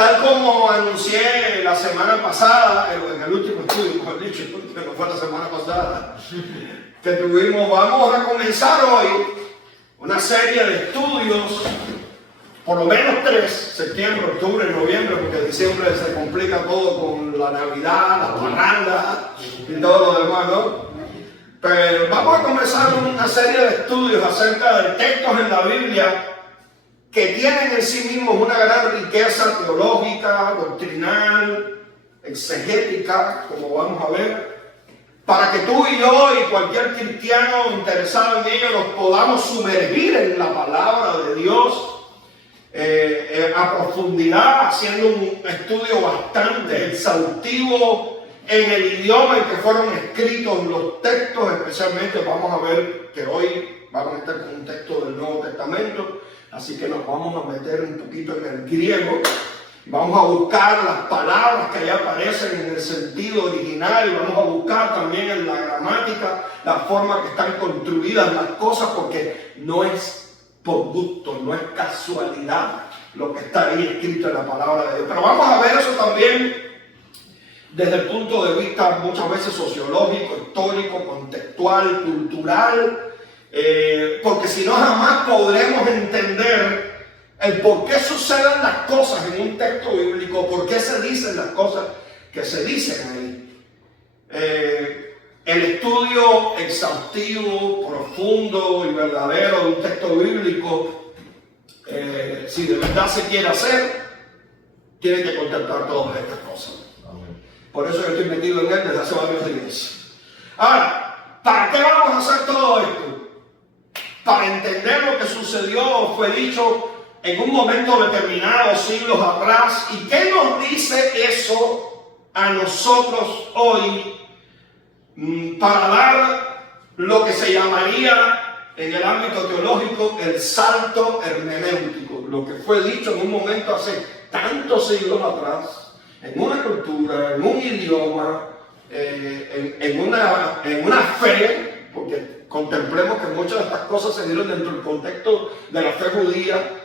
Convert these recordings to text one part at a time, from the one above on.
tal como anuncié la semana pasada, en el último estudio, mejor dicho, que no fue la semana pasada, que tuvimos, vamos a comenzar hoy una serie de estudios, por lo menos 3, septiembre, octubre, noviembre, porque diciembre se complica todo con la Navidad, la parranda y todo lo demás, ¿no? Pero vamos a comenzar una serie de estudios acerca de textos en la Biblia que tienen en sí mismos una gran riqueza teológica, doctrinal, exegética, como vamos a ver, para que tú y yo y cualquier cristiano interesado en ello nos podamos sumergir en la palabra de Dios a profundidad, haciendo un estudio bastante exhaustivo en el idioma en que fueron escritos los textos. Especialmente vamos a ver que hoy vamos a estar con un texto del Nuevo Testamento, así que nos vamos a meter un poquito en el griego. Vamos a buscar las palabras que ahí aparecen en el sentido original y vamos a buscar también en la gramática la forma que están construidas las cosas, porque no es por gusto, no es casualidad lo que está ahí escrito en la palabra de Dios. Pero vamos a ver eso también desde el punto de vista muchas veces sociológico, histórico, contextual, cultural, porque si no jamás podremos entender el por qué suceden las cosas en un texto bíblico, por qué se dicen las cosas que se dicen ahí. El estudio exhaustivo, profundo y verdadero de un texto bíblico, si de verdad se quiere hacer, tiene que contemplar todas estas cosas. Por eso yo estoy metido en él desde hace varios días. Ahora, ¿para qué vamos a hacer todo esto? Para entender lo que sucedió o fue dicho en un momento determinado, siglos atrás, y qué nos dice eso a nosotros hoy, para dar lo que se llamaría en el ámbito teológico el salto hermenéutico, lo que fue dicho en un momento hace tantos siglos atrás, en una cultura, en un idioma, en una fe, porque contemplemos que muchas de estas cosas se dieron dentro del contexto de la fe judía,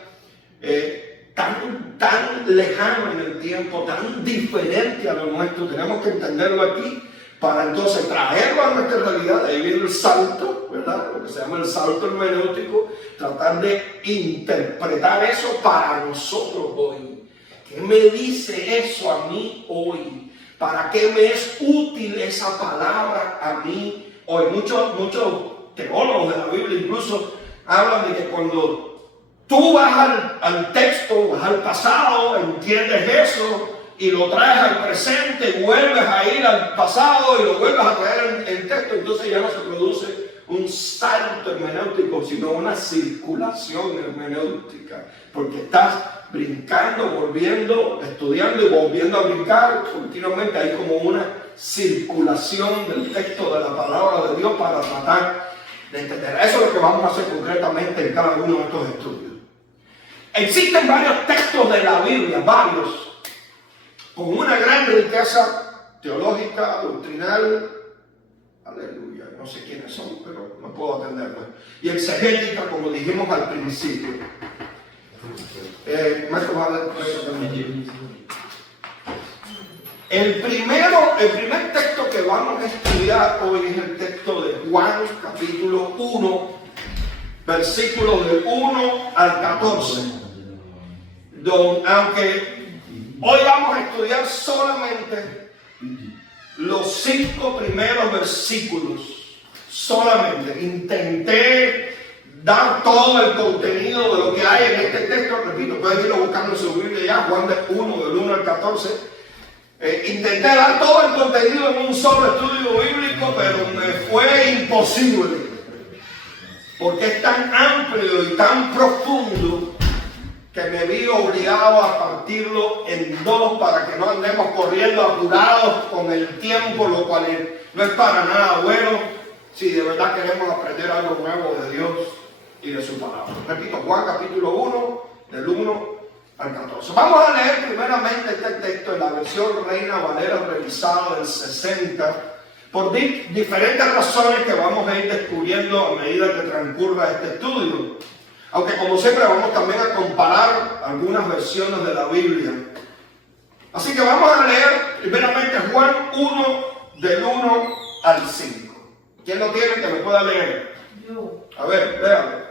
tan lejano en el tiempo, tan diferente a lo nuestro. Tenemos que entenderlo aquí para entonces traerlo a nuestra realidad. Ahí viene el salto, ¿verdad? Lo que se llama el salto hermenéutico, tratar de interpretar eso para nosotros hoy. ¿Qué me dice eso a mí hoy? ¿Para qué me es útil esa palabra a mí hoy? Muchos teólogos de la Biblia incluso hablan de que cuando tú vas al texto, vas al pasado, entiendes eso y lo traes al presente, vuelves a ir al pasado y lo vuelves a traer en el texto, entonces ya no se produce un salto hermenéutico, sino una circulación hermenéutica, porque estás brincando, volviendo, estudiando y volviendo a brincar continuamente. Hay como una circulación del texto de la palabra de Dios para tratar de entender. Eso es lo que vamos a hacer concretamente en cada uno de estos estudios. Existen varios textos de la Biblia, varios, con una gran riqueza teológica, doctrinal, aleluya, no sé quiénes son, pero no puedo atenderlos, y exegética, como dijimos al principio. El primer texto que vamos a estudiar hoy es el texto de Juan, capítulo 1, versículos del 1 al 14. Aunque hoy vamos a estudiar solamente los 5 primeros versículos, solamente. Intenté dar todo el contenido de lo que hay en este texto. Repito, pueden irlo buscando en su Biblia ya, Juan 1, del 1 al 14. Intenté dar todo el contenido en un solo estudio bíblico, pero me fue imposible, porque es tan amplio y tan profundo que me vi obligado a partirlo en 2 para que no andemos corriendo apurados con el tiempo, lo cual no es para nada bueno si de verdad queremos aprender algo nuevo de Dios y de su palabra. Repito, Juan capítulo 1, del 1 al 14. Vamos a leer primeramente este texto en la versión Reina Valera revisada del 60, por diferentes razones que vamos a ir descubriendo a medida que transcurra este estudio. Aunque como siempre vamos también a comparar algunas versiones de la Biblia Así que vamos a leer primeramente Juan 1, del 1 al 5. ¿Quién lo tiene que me pueda leer? Yo. A ver, léalo.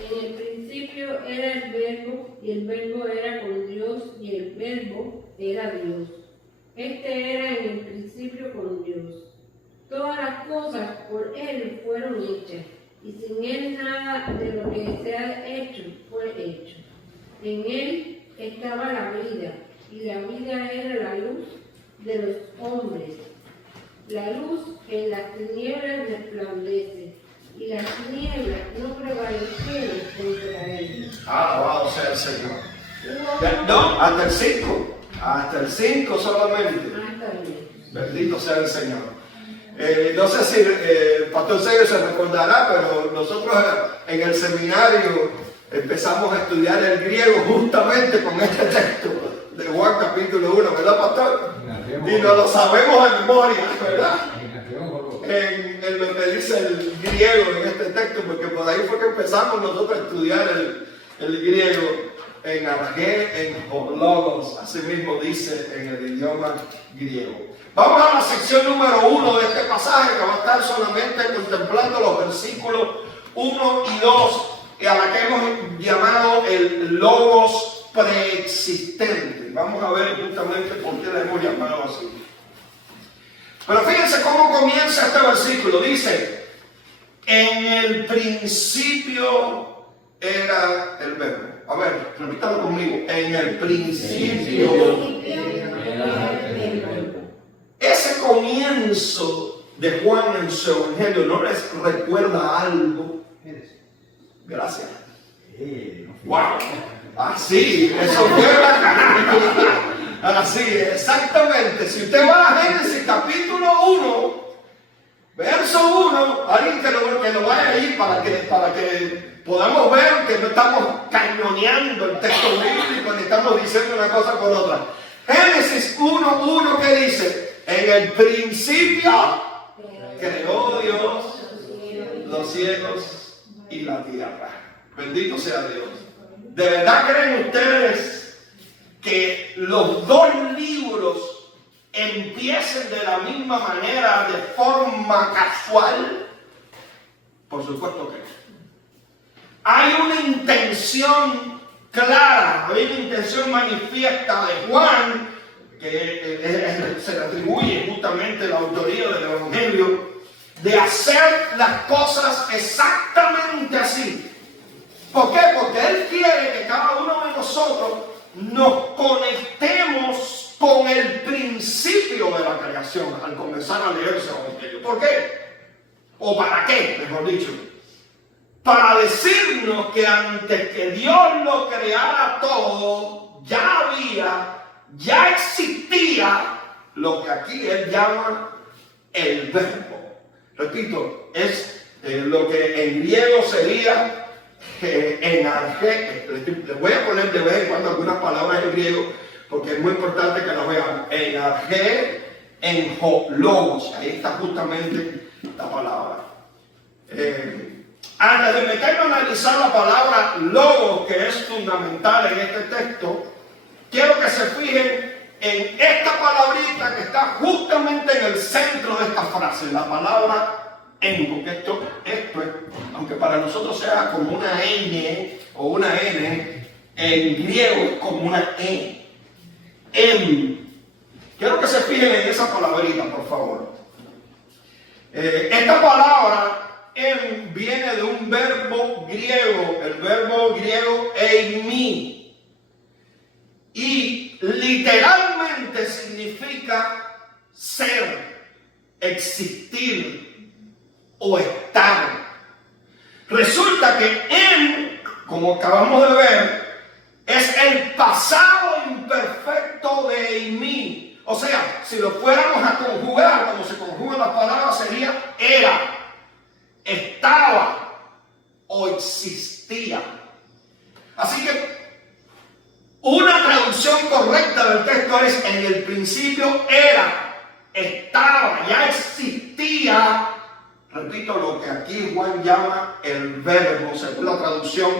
En el principio era el Verbo, y el Verbo era con Dios, y el Verbo era Dios. Este era en el principio con Dios. Todas las cosas por Él fueron hechas, y sin Él nada de lo que se ha hecho fue hecho. En Él estaba la vida, y la vida era la luz de los hombres. La luz en las tinieblas resplandece, y las tinieblas no prevalecieron contra ella. Alabado sea el Señor. No, hasta el 5. Hasta el 5 solamente. Bendito sea el Señor. No sé si el pastor Sergio se recordará, pero nosotros en el seminario empezamos a estudiar el griego justamente con este texto de Juan capítulo 1, ¿verdad, pastor? Y nos lo sabemos de memoria, ¿verdad? En lo que dice el griego en este texto, porque por ahí fue que empezamos nosotros a estudiar el griego en argé, en logos, así mismo dice en el idioma griego. Vamos a la sección número 1 de este pasaje, que va a estar solamente contemplando los versículos 1 y 2, a la que hemos llamado el logos preexistente. Vamos a ver justamente por qué le hemos llamado así. Pero fíjense cómo comienza este versículo. Dice, en el principio era el Verbo. A ver, repítalo conmigo. En el principio era el Verbo. Ese comienzo de Juan en su evangelio, ¿no les recuerda algo? Gracias. Wow. Así, eso fue así, exactamente. Si usted va a Génesis capítulo 1, verso 1, alguien que lo vaya a ir para que podamos ver que no estamos cañoneando el texto bíblico ni estamos diciendo una cosa por otra. Génesis 1:1, ¿qué dice? En el principio creó Dios los cielos y la tierra. Bendito sea Dios. ¿De verdad creen ustedes que los dos libros empiecen de la misma manera, de forma casual? Por supuesto que no. Hay una intención clara, hay una intención manifiesta de Juan, que se le atribuye justamente la autoría del Evangelio, de hacer las cosas exactamente así. ¿Por qué? Porque Él quiere que cada uno de nosotros nos conectemos con el principio de la creación al comenzar a leer ese Evangelio. ¿Por qué? ¿O para qué, mejor dicho? Para decirnos que antes que Dios lo creara todo, ya existía lo que aquí Él llama el Verbo. Repito, es lo que en griego sería en argé. Les voy a poner de vez en cuando algunas palabras en griego, porque es muy importante que las veamos. En argé, en logos. Ahí está justamente la palabra. Antes de meternos a analizar la palabra logos, que es fundamental en este texto, quiero que se fijen en esta palabrita que está justamente en el centro de esta frase, la palabra en, porque esto es, aunque para nosotros sea como una N o una N, en griego es como una E. Quiero que se fijen en esa palabrita, por favor. Esta palabra viene de un verbo griego, el verbo griego eimi, y literalmente significa ser, existir o estar. Resulta que como acabamos de ver, es el pasado imperfecto de eimi. O sea, si lo fuéramos a conjugar, como se conjugan las palabras, sería era, estaba o existía. Así que una traducción correcta del texto es: en el principio era, estaba, ya existía. Repito lo que aquí Juan llama el Verbo, según la traducción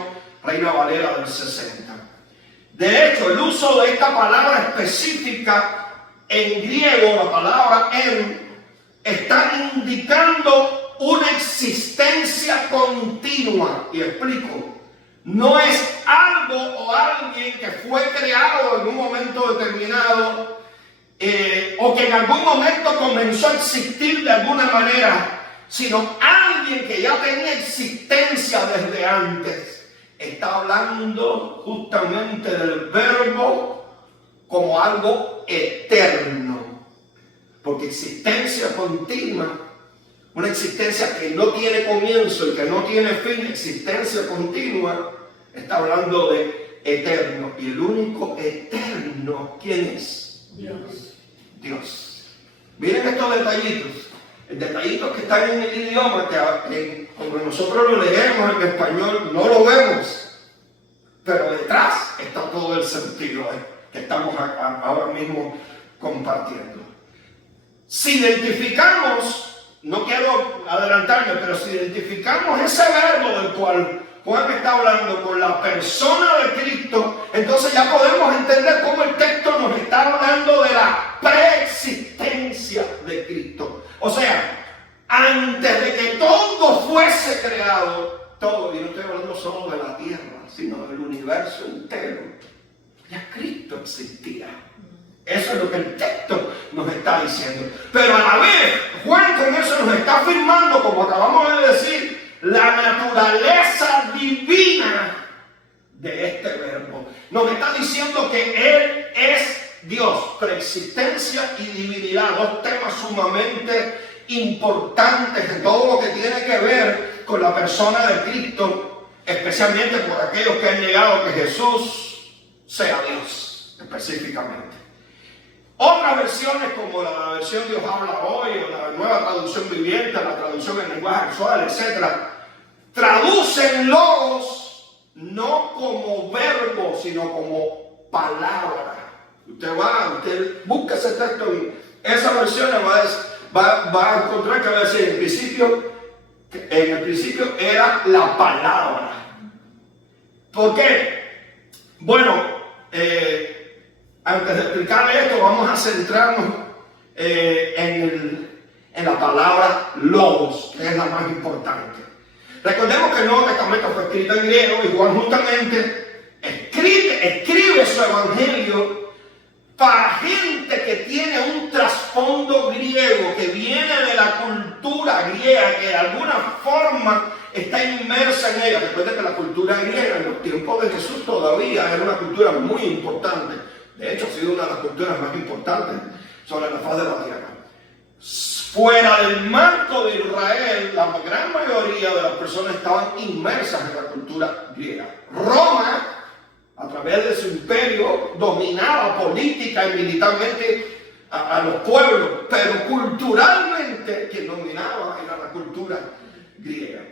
Reina Valera del 60. De hecho, el uso de esta palabra específica en griego, la palabra está indicando una existencia continua. Y explico, no es algo o alguien que fue creado en un momento determinado o que en algún momento comenzó a existir de alguna manera, sino alguien que ya tenía existencia desde antes. Está hablando justamente del verbo como algo eterno, porque existencia continua, una existencia que no tiene comienzo y que no tiene fin, existencia continua, está hablando de eterno. Y el único eterno, ¿quién es? Dios. Dios. Miren estos detallitos que están en el idioma, que como nosotros lo leemos en español, no lo vemos, pero detrás está todo el sentido que estamos ahora mismo compartiendo. Si identificamos, no quiero adelantarme, pero si identificamos ese verbo del cual Juan está hablando con la persona de Cristo, entonces ya podemos entender cómo el texto nos está hablando de la preexistencia de Cristo. O sea, antes de que todo fuese creado, todo, y no estoy hablando solo de la tierra, sino del universo entero, ya Cristo existía. Eso es lo que el texto nos está diciendo. Pero a la vez, Juan con eso nos está afirmando, como acabamos de decir, la naturaleza divina de este verbo. Nos está diciendo que Él es Dios, preexistencia y divinidad, dos temas sumamente importantes en todo lo que tiene que ver con la persona de Cristo, especialmente por aquellos que han negado que Jesús sea Dios, específicamente. Otras versiones, como la versión Dios habla hoy, o la nueva traducción viviente, la traducción en lenguaje actual, etc., traducen logos no como verbo, sino como palabra. Usted busca ese texto y esa versión va a encontrar que va a decir en el principio era la palabra. ¿Por qué? Bueno, antes de explicarle esto, vamos a centrarnos en la palabra logos, que es la más importante. Recordemos que el Nuevo Testamento fue escrito en griego y Juan justamente escribe su evangelio para gente que tiene un trasfondo griego, que viene de la cultura griega, que de alguna forma está inmersa en ella. Recuerden que la cultura griega en los tiempos de Jesús todavía era una cultura muy importante. De hecho, ha sido una de las culturas más importantes sobre la faz de la tierra. Fuera del marco de Israel, la gran mayoría de las personas estaban inmersas en la cultura griega. Roma, a través de su imperio, dominaba política y militarmente a los pueblos, pero culturalmente quien dominaba era la cultura griega.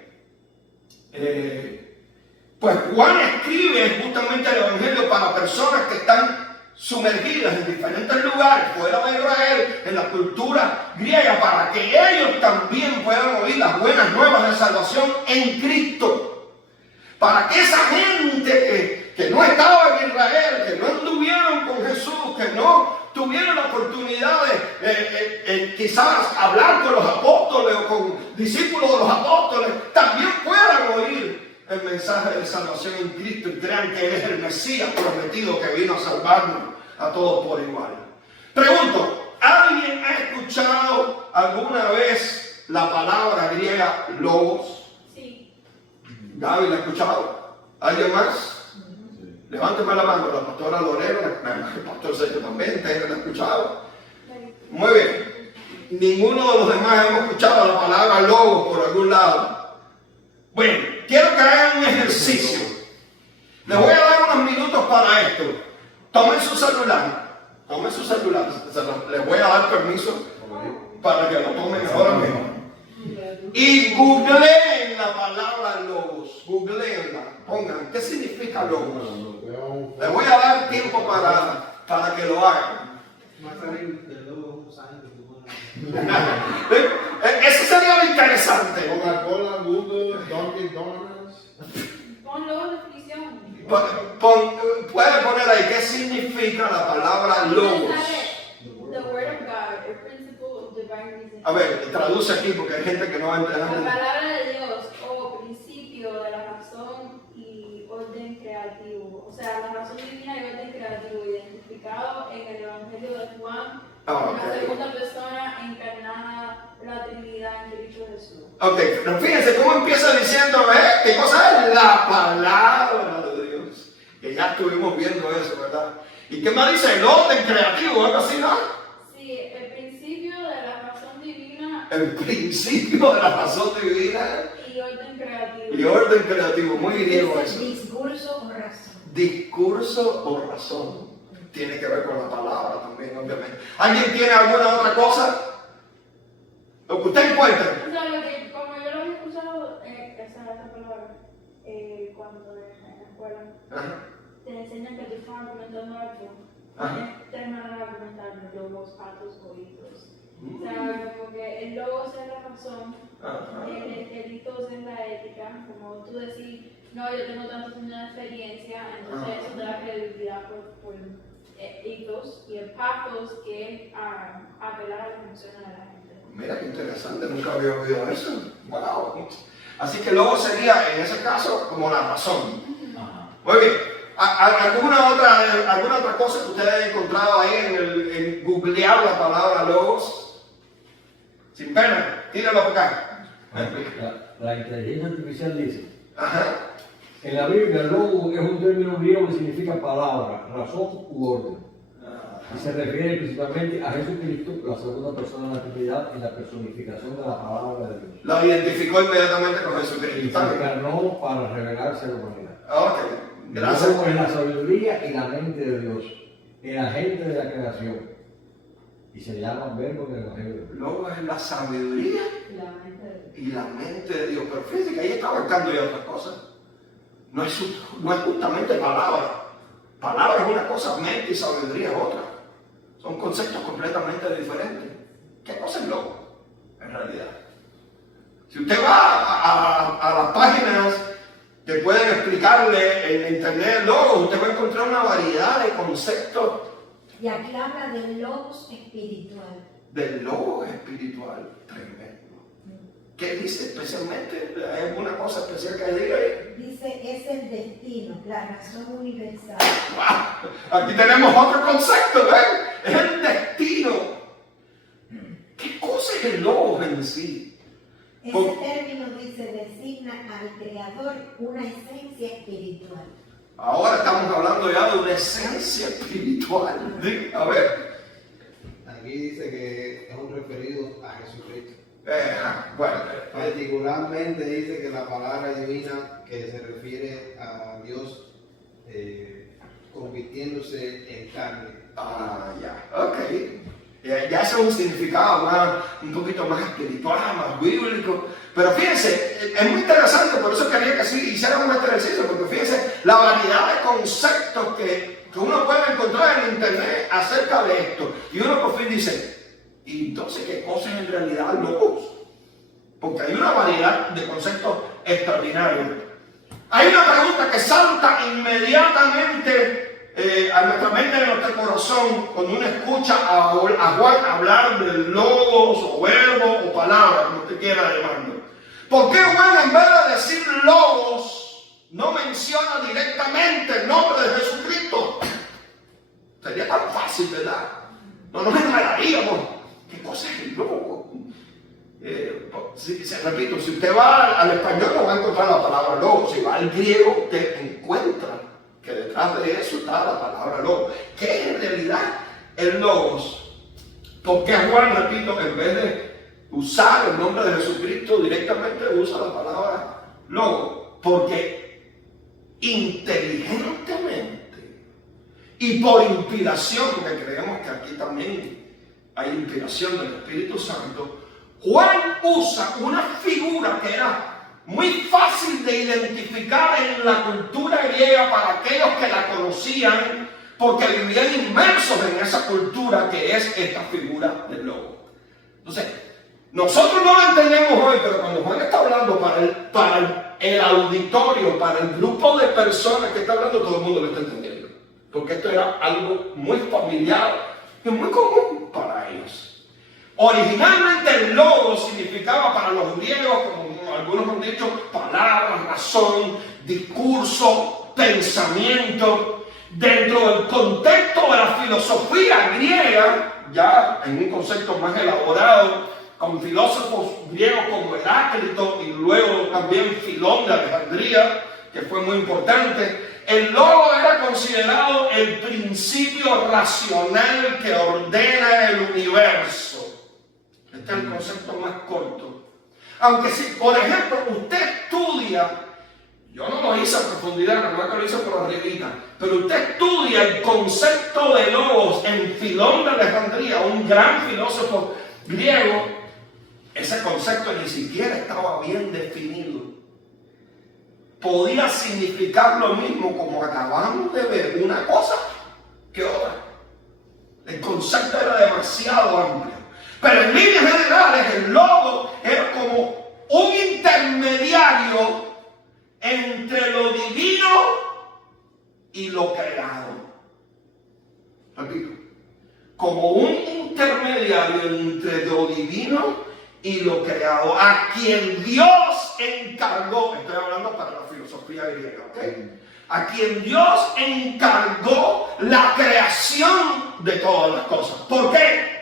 Pues Juan escribe justamente el evangelio para personas que están sumergidas en diferentes lugares fuera de Israel, en la cultura griega, para que ellos también puedan oír las buenas nuevas de salvación en Cristo. Para que esa gente que no estaba en Israel, que no anduvieron con Jesús, que no tuvieron la oportunidad de quizás hablar con los apóstoles o con discípulos de los apóstoles, también puedan oír el mensaje de salvación en Cristo y crean que Él es el Mesías prometido que vino a salvarnos a todos por igual. Pregunto, ¿alguien ha escuchado alguna vez la palabra griega logos? Sí. ¿Gaby la ha escuchado? ¿Alguien más? Sí. Levánteme la mano, la pastora Lorena, el pastor Sergio también, ¿ustedes la han escuchado? Muy bien. Ninguno de los demás hemos escuchado la palabra logos por algún lado. Bueno, quiero que hagan un ejercicio. Les voy a dar unos minutos para esto. Tomen su celular. Les voy a dar permiso para que lo tomen ahora mismo. Y googleen la palabra logos. Googleenla. Pongan, ¿qué significa logos? Les voy a dar tiempo para que lo hagan. Eso sería lo interesante. Coca-Cola, Google, Dunkin' Donuts. Ponlo en definición. Puede poner ahí qué significa la palabra logos. The word of God, a principle of divine reason. A ver, traduce aquí porque hay gente que no va a La entender. palabra de Dios o principio de la razón y orden creativo. O sea, la razón divina y orden creativo identificado en el Evangelio de Juan, la segunda persona encarnada, la Trinidad en Cristo Jesús. Ok, pero fíjense cómo empieza diciendo, ¿qué cosa es? La palabra de Dios. Que ya estuvimos viendo eso, ¿verdad? ¿Y qué más dice? El orden creativo, algo así, ¿no? Sí, el principio de la razón divina El principio de la razón divina y orden creativo. y orden creativo. Muy griego Dice eso. discurso o razón. Discurso o razón. Tiene que ver con la palabra también, obviamente. ¿Alguien tiene alguna otra cosa? Lo que usted encuentre. O sea, lo que, como yo lo había escuchado, esa palabra, cuando en la escuela, Ajá. te enseñan que tú estás argumentando algo, Ajá. tienes tres maneras de argumentar, logos, patos o hitos. O sea, como que el logos es la razón, Ajá. el hitos es la ética, como tú decís, no, yo tengo tantos años de experiencia, entonces eso te da credibilidad por hitos, y el patos que es apelar a las emociones de la gente. Mira qué interesante, nunca había oído eso. Wow. Así que luego sería, en ese caso, como la razón. Muy bien. ¿Alguna otra cosa que ustedes hayan encontrado ahí en googlear la palabra logos? Sin pena, tíralo por acá. La inteligencia artificial dice, Ajá. en la Biblia el logo es un término griego que significa palabra, razón u orden. Y se refiere principalmente a Jesucristo, la segunda persona de la Trinidad, en la personificación de la palabra de Dios. Lo identificó inmediatamente con Y Jesucristo. se ¿Está bien? encarnó para revelarse a la humanidad. Ok, gracias. Luego es la sabiduría y la mente de Dios, el agente de la creación. Y se llama verbo en el Evangelio. Luego es la sabiduría La mente de y la mente de Dios. Pero fíjense que ahí está abarcando ya otras cosas. No es justamente palabra. Palabra es una cosa, mente y sabiduría es otra. Son conceptos completamente diferentes. ¿Qué cosa es logo? En realidad. Si usted va a las páginas que pueden explicarle en internet logos, usted va a encontrar una variedad de conceptos Y aquí habla del logos espiritual. del logo espiritual tremendo. ¿Qué dice especialmente? ¿Hay alguna cosa especial que diga ahí? Dice, es el destino, la razón universal. ¡Wow! Aquí tenemos otro concepto, ¿ven? Es el destino. ¿Qué cosa es el logo en sí? Ese término dice, designa al creador una esencia espiritual. Ahora estamos hablando ya de una esencia espiritual. A ver. Aquí dice que es un referido a Jesucristo. Bueno. Particularmente dice que la palabra divina que se refiere a Dios convirtiéndose en carne. Ya. Ok. Ya eso es un significado un poquito más espiritual, más bíblico. Pero fíjense, es muy interesante, por eso quería que sí hiciéramos este ejercicio, porque fíjense la variedad de conceptos que uno puede encontrar en internet acerca de esto. Y uno por fin dice, ¿y entonces qué cosa es en realidad logos? Porque hay una variedad de conceptos extraordinarios. Hay una pregunta que salta inmediatamente a nuestra mente y a nuestro corazón cuando uno escucha a Juan hablar de logos o verbos o palabras, como usted quiera llamarlo. ¿Por qué Juan, en vez de decir logos, no menciona directamente el nombre de Jesucristo? Sería tan fácil, ¿verdad? No nos enredaríamos. ¿Qué cosa es el logo? Repito, si usted va al español no va a encontrar la palabra logo. Si va al griego, usted encuentra que detrás de eso está la palabra logo. ¿Qué es en realidad el logos? Porque Juan, repito, en vez de usar el nombre de Jesucristo directamente, usa la palabra logo? Porque inteligentemente y por inspiración, porque creemos que aquí también hay inspiración del Espíritu Santo, Juan usa una figura que era muy fácil de identificar en la cultura griega para aquellos que la conocían, porque vivían inmersos en esa cultura que es esta figura del lobo. Entonces, nosotros no la entendemos hoy, pero cuando Juan está hablando para el auditorio, para el grupo de personas que está hablando, todo el mundo lo está entendiendo. Porque esto era algo muy familiar y muy común para ellos. Originalmente el logos significaba para los griegos, como algunos han dicho, palabras, razón, discurso, pensamiento. Dentro del contexto de la filosofía griega, ya en un concepto más elaborado, con filósofos griegos como Heráclito y luego también Filón de Alejandría, que fue muy importante, el logos era considerado el principio racional que ordena el universo. Este es el concepto más corto. Aunque si, por ejemplo, usted estudia, yo no lo hice a profundidad, nada más que lo hice por arribita, pero usted estudia el concepto de logos en Filón de Alejandría, un gran filósofo griego, ese concepto ni siquiera estaba bien definido. Podía significar lo mismo como acabamos de ver, una cosa que otra. El concepto era demasiado amplio. Pero en líneas generales, el logos era como un intermediario entre lo divino y lo creado. Repito, como un intermediario entre lo divino y lo creado, a quien Dios encargó, estoy hablando para la filosofía griega, ¿ok? A quien Dios encargó la creación de todas las cosas. ¿Por qué?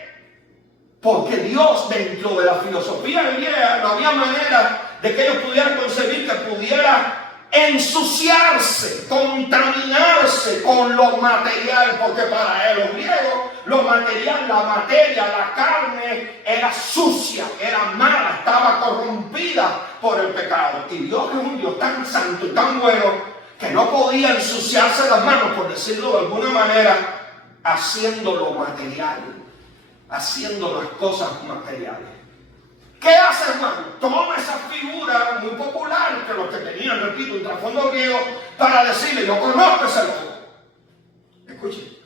Porque Dios, dentro de la filosofía griega, no había manera de que ellos pudieran concebir que pudiera ensuciarse, contaminarse con lo material, porque para los griegos lo material, la materia, la carne era sucia, era mala, estaba corrompida por el pecado. Y Dios es un Dios tan santo y tan bueno que no podía ensuciarse las manos, por decirlo de alguna manera, haciendo lo material, haciendo las cosas materiales. ¿Qué hace, hermano? Toma esa figura muy popular que los que tenían, repito, un trasfondo griego, para decirle, yo conozco ese logo. Escuchen.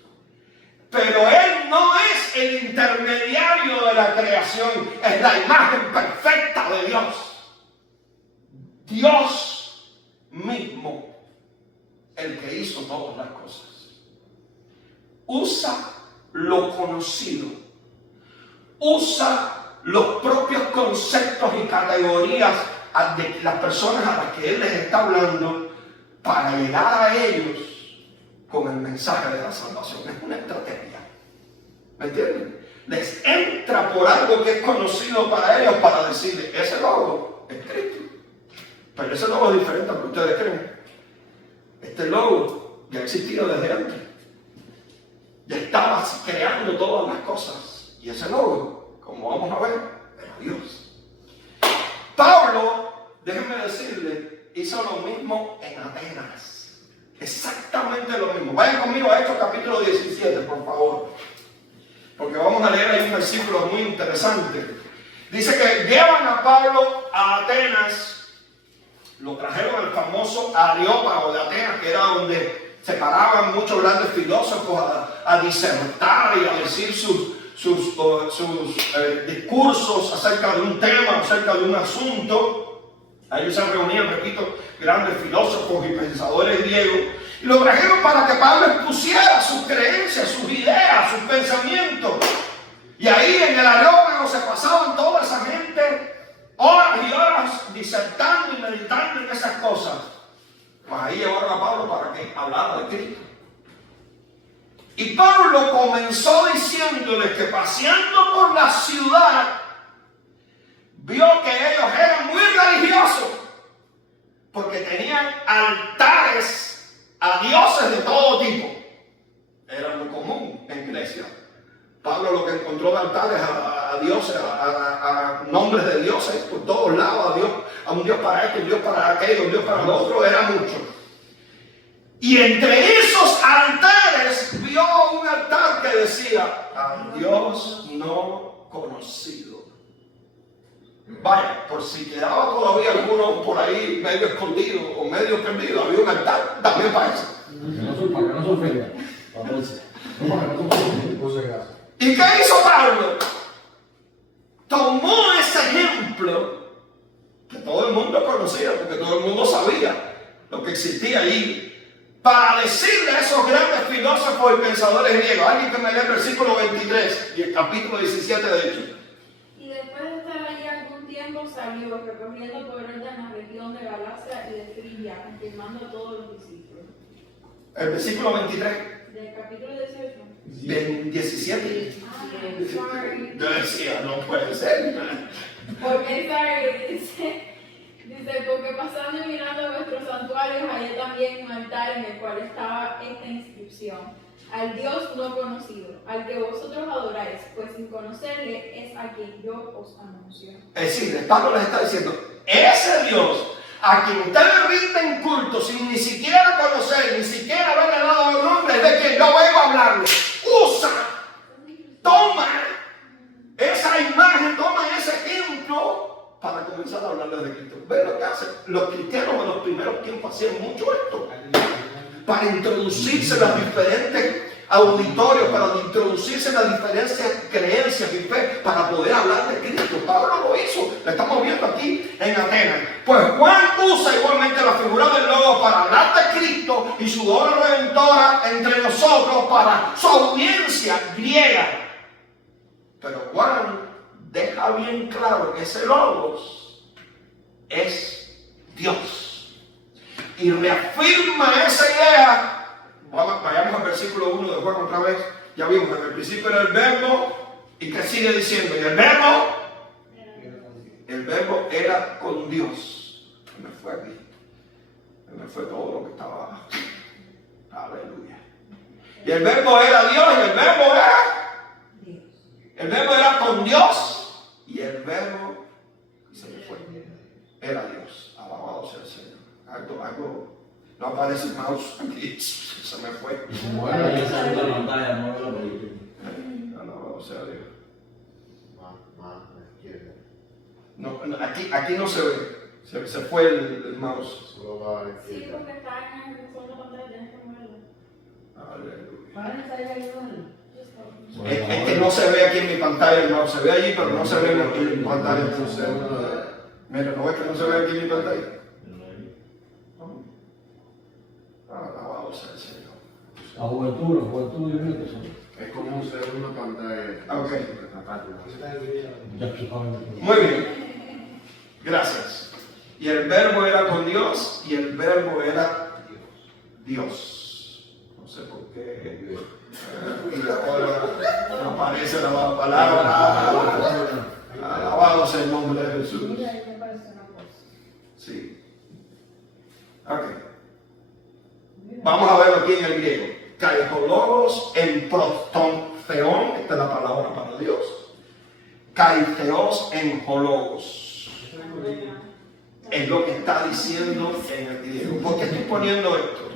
Pero él no es el intermediario de la creación, es la imagen perfecta de Dios. Dios mismo, el que hizo todas las cosas. Usa lo conocido. Usa los propios conceptos y categorías de las personas a las que Él les está hablando para llegar a ellos con el mensaje de la salvación. Es una estrategia. ¿Me entienden? Les entra por algo que es conocido para ellos para decirles, ese logo es Cristo. Pero ese logo es diferente a lo que ustedes creen. Este logo ya existía desde antes. Ya estaba creando todas las cosas. Y ese logo, como vamos a ver, era Dios. Pablo, déjenme decirle, hizo lo mismo en Atenas. Exactamente lo mismo. Vayan conmigo a Hechos capítulo 17, por favor. Porque vamos a leer ahí un versículo muy interesante. Dice que llevan a Pablo a Atenas, lo trajeron al famoso Areópago de Atenas, que era donde se paraban muchos grandes filósofos a disertar y a decir sus discursos acerca de un tema, acerca de un asunto. Ahí se reunían, repito, grandes filósofos y pensadores griegos, y lo trajeron para que Pablo expusiera sus creencias, sus ideas, sus pensamientos. Y ahí en el Areópago se pasaban toda esa gente horas y horas disertando y meditando en esas cosas. Pues ahí llevaron a Pablo para que hablara de Cristo. Y Pablo comenzó diciéndoles que paseando por la ciudad, vio que ellos eran muy religiosos, porque tenían altares a dioses de todo tipo. Era muy común en Grecia. Pablo lo que encontró de altares a dioses, a nombres de dioses por todos lados, a un dios para esto, un dios para aquello, un dios para lo otro, era mucho. Y entre esos altares vio un altar que decía, al Dios no conocido. Vaya, por si quedaba todavía alguno por ahí medio escondido o medio perdido, había un altar también para eso. Para que no se ofenda. ¿Y qué hizo Pablo? Tomó ese ejemplo que todo el mundo conocía, porque todo el mundo sabía lo que existía allí. Para decirle a esos grandes filósofos y pensadores griegos, alguien que me lea el versículo 23 y el capítulo 17 de Hechos. Y después de estar allí algún tiempo salió, recorriendo por orden la región de Galacia y de Frigia, confirmando a todos los discípulos. El versículo 23, Del capítulo 18. del 17. Sorry. Yo decía, no puede ser. Porque dice, porque pasando y mirando vuestros santuarios, hallé también un altar en el cual estaba esta inscripción: al Dios no conocido, al que vosotros adoráis, pues sin conocerle es a quien yo os anuncio. Es decir, Pablo les está diciendo, ese Dios a quien ustedes rinden culto sin ni siquiera conocer, ni siquiera haberle dado el nombre, es de quien yo vengo a hablarles. Usa, toma esa imagen, toma ese ejemplo para comenzar a hablarles de Cristo. ¿Ven lo que hacen? Los cristianos en los primeros tiempos hacían mucho esto para introducirse en los diferentes auditorios, para introducirse en las diferentes creencias y fe, para poder hablar de Cristo. Pablo lo hizo, lo estamos viendo aquí en Atenas. Pues Juan usa igualmente la figura del lobo para hablar de Cristo y su obra redentora entre nosotros para su audiencia griega. Pero Juan deja bien claro que ese logos es Dios. Y reafirma esa idea. Vayamos al versículo 1 de Juan otra vez. Ya vimos, en el principio era el verbo. ¿Y qué sigue diciendo? Y el verbo era con Dios. Me fue aquí. Me fue todo lo que estaba abajo. Aleluya. Y el verbo era Dios, y el verbo era Dios. El verbo era con Dios, y el verbo se me fue. Era Dios. Alabado sea el Señor. Algo no aparece el mouse aquí. Se me fue. Y se mueve ahí en la segunda pantalla, no lo veis. Alabado sea Dios. Más a la izquierda. No, aquí no se ve. Se fue el mouse. Solo va a la Sí, izquierda. porque está en el fondo de pantalla, tienes que moverlo. Aleluya. Para estar ayudando. Es que no se ve aquí en mi pantalla el mouse. Se ve allí, pero no se ve en mi pantalla. Entonces, mira, ¿no ves que no se ve aquí en mi pantalla? Alabado sea el Señor. La juventud divina que son. Es como usar una pantalla. Ok. Ya se saben. Muy bien. Gracias. Y el verbo era con Dios y el verbo era Dios. No sé por qué. Y ahora no aparece la palabra. Alabado sea el nombre de Jesús. Mira, ahí me parece una cosa. Sí. Ok. Vamos a verlo aquí en el griego. Kaitologos en prostontheon, esta es la palabra para Dios. Kaiteos en hologos. Es lo que está diciendo en el griego. ¿Por qué estoy poniendo esto?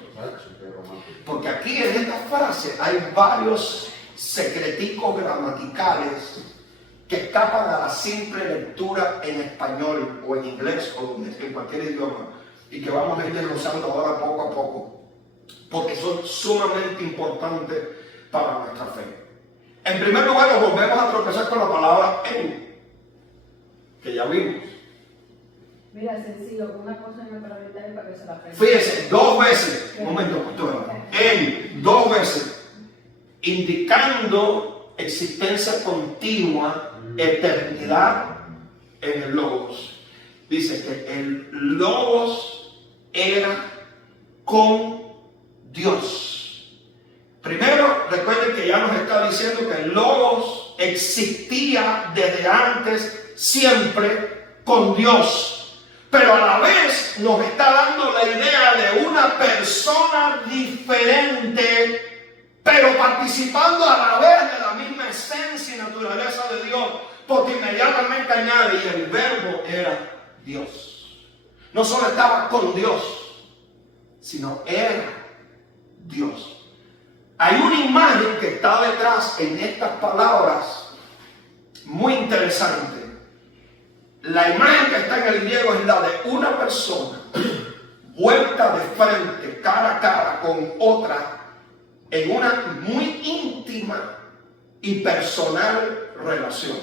Porque aquí en esta frase hay varios secreticos gramaticales que escapan a la simple lectura en español o en inglés o en cualquier idioma y que vamos a ir desglosando ahora poco a poco, porque son sumamente importantes para nuestra fe. En primer lugar, nos volvemos a tropezar con la palabra en, que ya vimos. Mira, sencillo, una cosa me pregunté para que se la aprenda. Fíjense, dos veces, un momento, pastor, en dos veces, indicando existencia continua, eternidad en el Logos. Dice que el Logos era con Dios. Primero, recuerden que ya nos está diciendo que el Logos existía desde antes, siempre con Dios. Pero a la vez nos está dando la idea de una persona diferente, pero participando a la vez de la misma esencia y naturaleza de Dios, porque inmediatamente añade, y el verbo era Dios. No solo estaba con Dios, sino era Dios. Hay una imagen que está detrás en estas palabras muy interesante. La imagen que está en el griego es la de una persona vuelta de frente, cara a cara con otra, en una muy íntima y personal relación.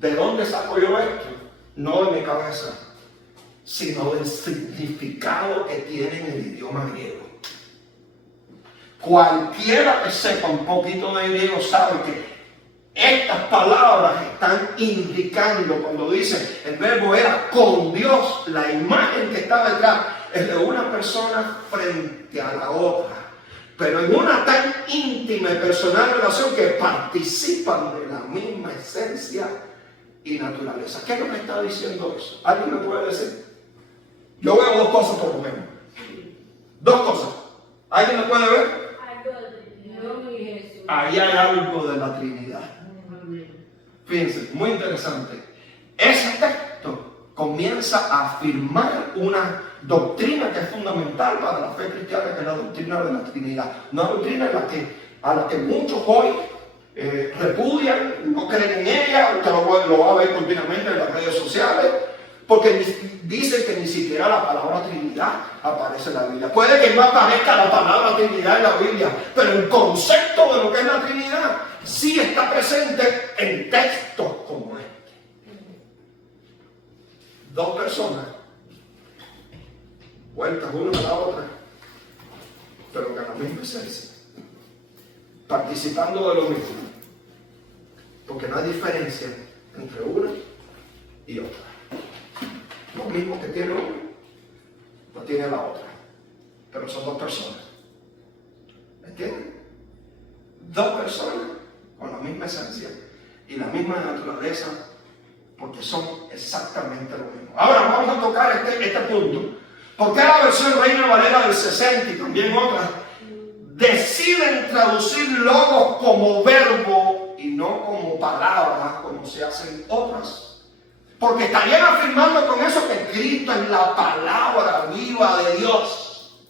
¿De dónde saco yo esto? No de mi cabeza. sino del significado que tiene en el idioma griego. Cualquiera que sepa un poquito de griego sabe que estas palabras están indicando, cuando dice el verbo era con Dios, la imagen que está detrás es de una persona frente a la otra, pero en una tan íntima y personal relación que participan de la misma esencia y naturaleza. ¿Qué es lo que está diciendo eso? ¿Alguien me puede decir? Yo veo dos cosas por lo menos. Dos cosas. ¿Alguien me puede ver? Algo de Trinidad. Dios y Jesús. Ahí hay algo de la Trinidad. Amén. Fíjense, muy interesante. Ese texto comienza a afirmar una doctrina que es fundamental para la fe cristiana, que es la doctrina de la Trinidad. Una doctrina a la que muchos hoy repudian, no creen en ella. Usted lo va a ver continuamente en las redes sociales, porque dicen que ni siquiera la palabra Trinidad aparece en la Biblia. Puede que no aparezca la palabra Trinidad en la Biblia, pero el concepto de lo que es la Trinidad sí está presente en textos como este. Dos personas vueltas una a la otra, pero con la misma esencia, participando de lo mismo, porque no hay diferencia entre una y otra. Lo mismo que tiene uno, lo tiene la otra, pero son dos personas. ¿Me entienden? Dos personas con la misma esencia y la misma naturaleza, porque son exactamente lo mismo. Ahora vamos a tocar este punto. ¿Por qué la versión Reina Valera del 60 y también otras deciden traducir logos como verbo y no como palabras como se hacen otras? Porque estarían afirmando con eso que Cristo es la palabra viva de Dios,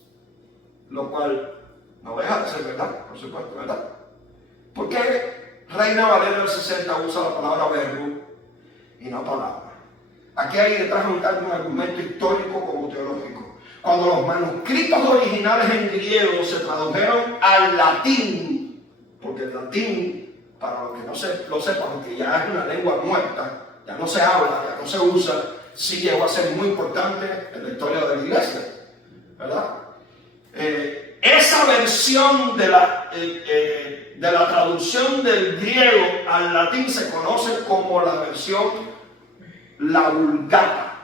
lo cual no deja de ser verdad, por supuesto, ¿verdad? ¿Por qué Reina Valera del 60 usa la palabra verbo y no palabra? Aquí hay detrás un argumento histórico como teológico. Cuando los manuscritos originales en griego se tradujeron al latín, porque el latín, para los que lo sepan, porque ya es una lengua muerta, ya no se habla, ya no se usa, sí llegó a ser muy importante en la historia de la iglesia, ¿verdad? Esa versión de la traducción del griego al latín se conoce como la versión la Vulgata.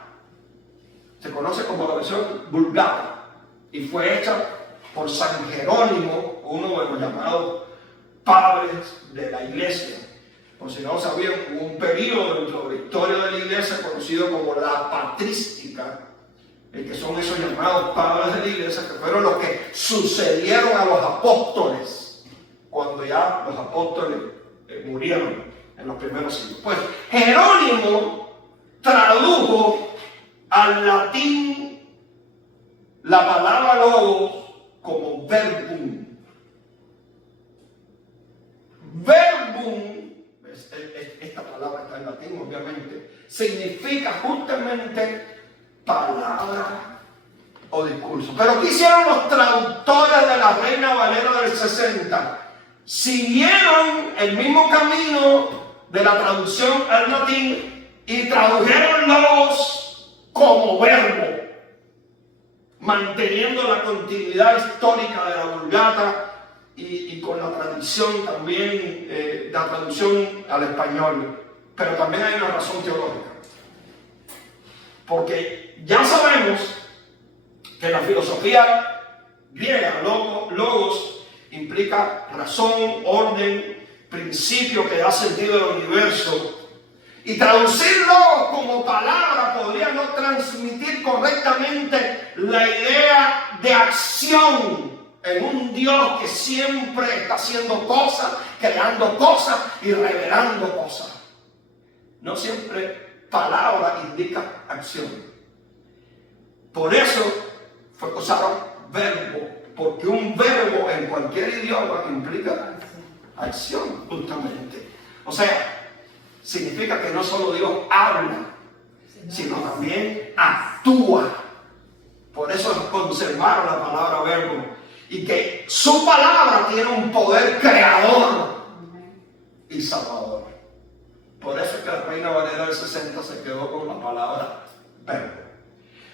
Se conoce como la versión Vulgata y fue hecha por San Jerónimo, uno de los llamados padres de la iglesia. Por si no lo sabían, hubo un periodo dentro de la historia de la iglesia conocido como la patrística, que son esos llamados padres de la iglesia, que fueron los que sucedieron a los apóstoles cuando ya los apóstoles murieron en los primeros siglos. Pues Jerónimo tradujo al latín la palabra logos como verbum. Verbum, esta palabra está en latín obviamente, significa justamente palabra o discurso. Pero ¿qué hicieron los traductores de la Reina Valera del 60? Siguieron el mismo camino de la traducción al latín y tradujeron logos como verbo, manteniendo la continuidad histórica de la Vulgata y con la tradición también, la traducción al español. Pero también hay una razón teológica, porque ya sabemos que la filosofía griega, logos, implica razón, orden, principio que da sentido al universo. Y traducirlo como palabra podría no transmitir correctamente la idea de acción en un Dios que siempre está haciendo cosas, creando cosas y revelando cosas. No siempre palabra indica acción. Por eso fue que usaron verbo, porque un verbo en cualquier idioma implica acción, justamente. O sea, significa que no solo Dios habla, sino también actúa. Por eso conservaron la palabra verbo. Y que su palabra tiene un poder creador y salvador. Por eso es que la Reina Valera del 60 se quedó con la palabra verbo.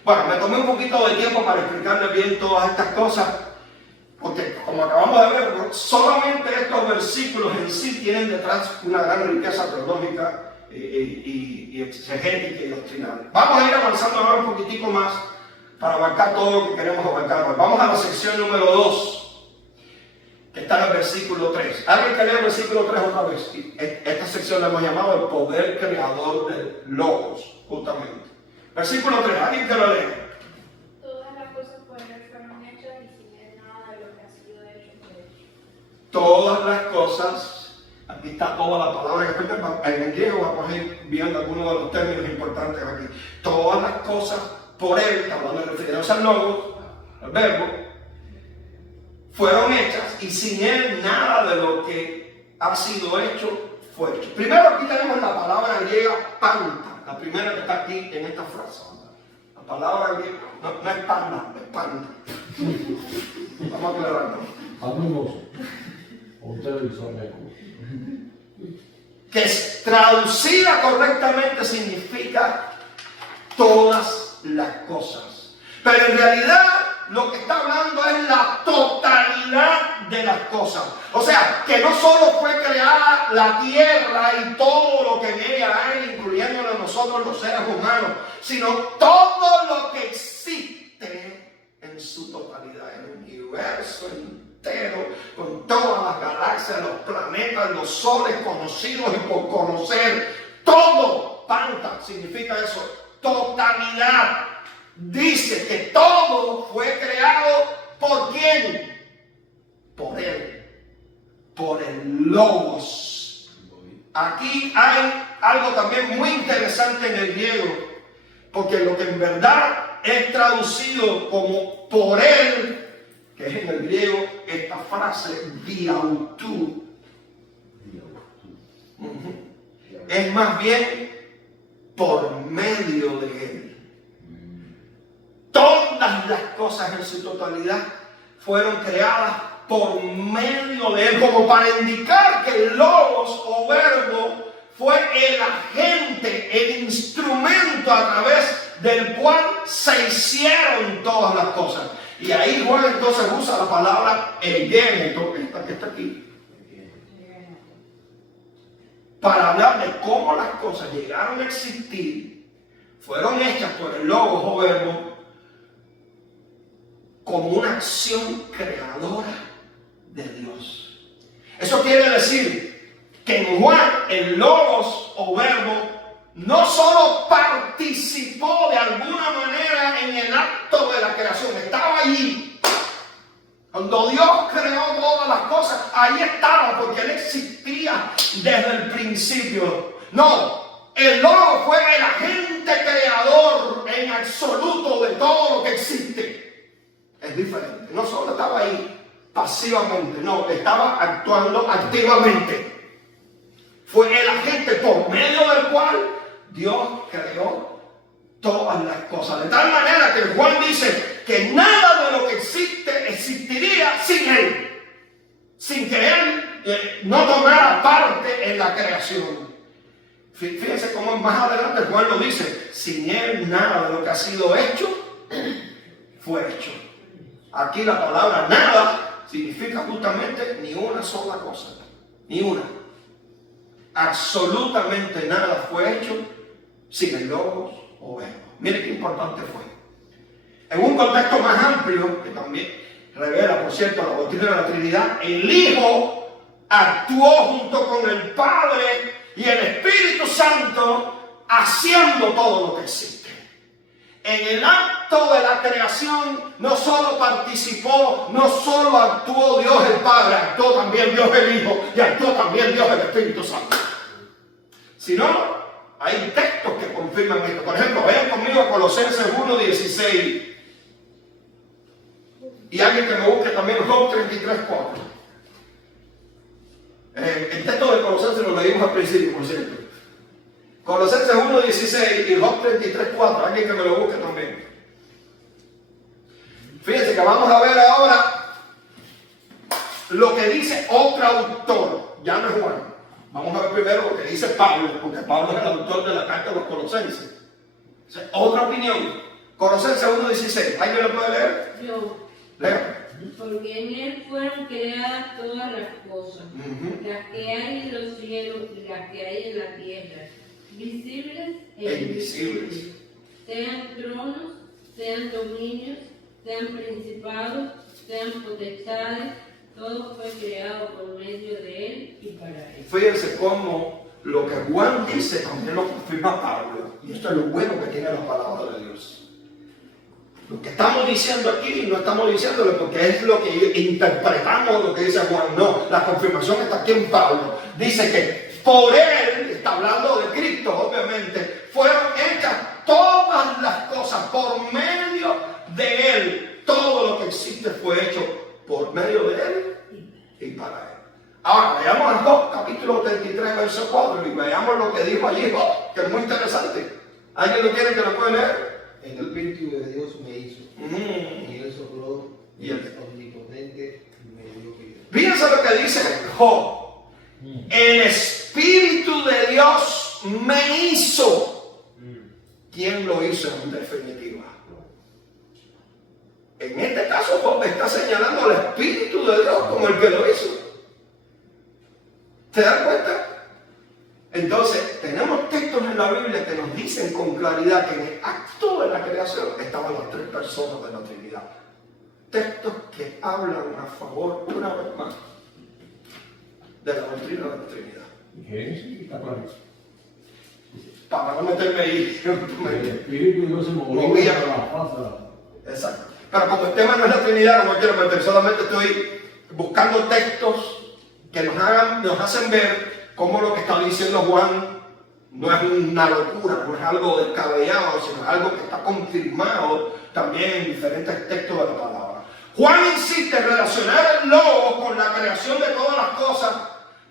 Bueno, me tomé un poquito de tiempo para explicarles bien todas estas cosas, porque como acabamos de ver, solamente estos versículos en sí tienen detrás una gran riqueza teológica y exegética y doctrinal. Vamos a ir avanzando ahora un poquitico más para abarcar todo lo que queremos abarcar hoy. Vamos a la sección número 2, que está en el versículo 3. ¿Alguien que lea el versículo 3 otra vez? Esta sección la hemos llamado el poder creador del Logos, justamente. Versículo 3, ¿alguien que lo lea? Todas las cosas por él fueron hechas y sin él nada de lo que ha sido hecho fue hecho. Todas las cosas, aquí está toda la palabra en el griego, vamos a ir viendo algunos de los términos importantes aquí. Todas las cosas por él, está hablando de refiriéndose al Logos, al verbo, fueron hechas y sin él nada de lo que ha sido hecho fue hecho. Primero aquí tenemos la palabra griega panta. La primera que está aquí en esta frase. La palabra griega no es panda, es panda. Vamos a aclararlo. Hazme un oso. O un televisor Que es traducida correctamente significa todas las cosas. Pero en realidad lo que está hablando es la totalidad de las cosas. O sea, que no solo fue creada la tierra y todo lo que en ella hay, incluyéndonos nosotros los seres humanos, sino todo lo que existe en su totalidad, el universo entero, con todas las galaxias, los planetas, los soles conocidos y por conocer, todo. Panta significa eso, totalidad. Dice que todo fue creado ¿por quién? Por él, por el Logos. Aquí hay algo también muy interesante en el griego, porque lo que en verdad es traducido como por él, que es en el griego esta frase, diautú, es más bien por medio de él. Todas las cosas en su totalidad fueron creadas por medio de él, como para indicar que el Logos o verbo fue el agente, el instrumento a través del cual se hicieron todas las cosas. Y ahí Juan entonces usa la palabra egéneto, esta que está aquí, para hablar de cómo las cosas llegaron a existir, fueron hechas por el Logos o verbo como una acción creadora de Dios. Eso quiere decir que en Juan el Logos o verbo no solo participó de alguna manera en el acto de la creación, estaba allí. Cuando Dios creó todas las cosas, ahí estaba, porque Él existía desde el principio. No, el Logos fue el agente creador en absoluto de todo lo que existe. Es diferente, no solo estaba ahí pasivamente, no, estaba actuando activamente. Fue el agente por medio del cual Dios creó todas las cosas. De tal manera que Juan dice que nada de lo que existe existiría sin él, sin que él no tomara parte en la creación. Fíjense cómo más adelante Juan lo dice, sin él nada de lo que ha sido hecho fue hecho. Aquí la palabra nada significa justamente ni una sola cosa, ni una. Absolutamente nada fue hecho sin el Logos o verbo. Mire qué importante fue. En un contexto más amplio, que también revela, por cierto, la doctrina de la Trinidad, el Hijo actuó junto con el Padre y el Espíritu Santo haciendo todo lo que existe. En el acto de la creación no solo participó, no solo actuó Dios el Padre, actuó también Dios el Hijo y actuó también Dios el Espíritu Santo. Sino, hay textos que confirman esto. Por ejemplo, vayan conmigo a Colosenses 1:16 y alguien que me busque también Job 33:4. El texto de Colosenses lo leímos al principio, por cierto. Colosenses 1:16 y Job 33:4, alguien que me lo busque también. Fíjense que vamos a ver ahora lo que dice otro autor, ya no es Juan. Vamos a ver primero lo que dice Pablo, porque Pablo es el autor de la carta a los Colosenses. Otra opinión. Colosenses 1:16. ¿Alguien lo puede leer? Yo, Lea. porque en él fueron creadas todas las cosas, las que hay en los cielos y las que hay en la tierra, visibles e invisibles, sean tronos, sean dominios, sean principados, sean potestades, todo fue creado por medio de él y para él. Fíjense cómo lo que Juan dice también lo confirma Pablo. Y esto es lo bueno que tiene la palabra de Dios. Lo que estamos diciendo aquí no estamos diciéndolo porque es lo que interpretamos lo que dice Juan. No, la confirmación está aquí en Pablo. Dice que por él, está hablando de Cristo obviamente, fueron hechas todas las cosas por medio de él. Todo lo que existe fue hecho por medio de él y para él. Ahora, veamos a Job, capítulo 33, verso 4, y veamos lo que dijo allí Job, que es muy interesante. ¿Alguien lo tiene que lo puede leer? El espíritu de Dios me hizo, y él sopló, y el omnipotente me dio vida. Fíjense lo que dice Job. El espíritu de Dios me hizo. ¿Quién lo hizo en definitiva? En este caso Job está señalando al espíritu de Dios como el que lo hizo. ¿Te das cuenta? Entonces, tenemos textos en la Biblia que nos dicen con claridad que en el acto de la creación estaban las tres personas de la Trinidad. Textos que hablan a favor, una vez más, de la doctrina de la Trinidad. Está claro. Para no meterme ahí. El Espíritu de Dios se movió Movía. sobre la faz de la... Exacto. Pero como el tema no es la Trinidad, no me quiero meter, solamente estoy buscando textos que nos hacen ver cómo lo que está diciendo Juan no es una locura, no es algo descabellado, sino es algo que está confirmado también en diferentes textos de la palabra. Juan insiste en relacionar el logo con la creación de todas las cosas,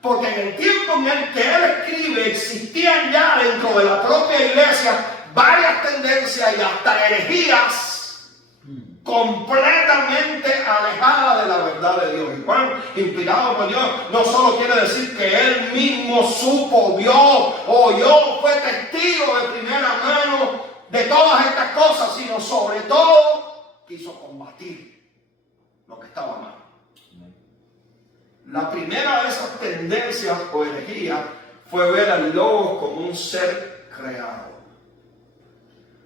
porque en el tiempo en el que él escribe existían ya dentro de la propia iglesia varias tendencias y hasta herejías completamente alejada de la verdad de Dios. Y Juan, inspirado por Dios, no solo quiere decir que él mismo supo, vio, oyó, fue testigo de primera mano de todas estas cosas, sino sobre todo quiso combatir lo que estaba mal. La primera de esas tendencias o herejías fue ver al Logos como un ser creado,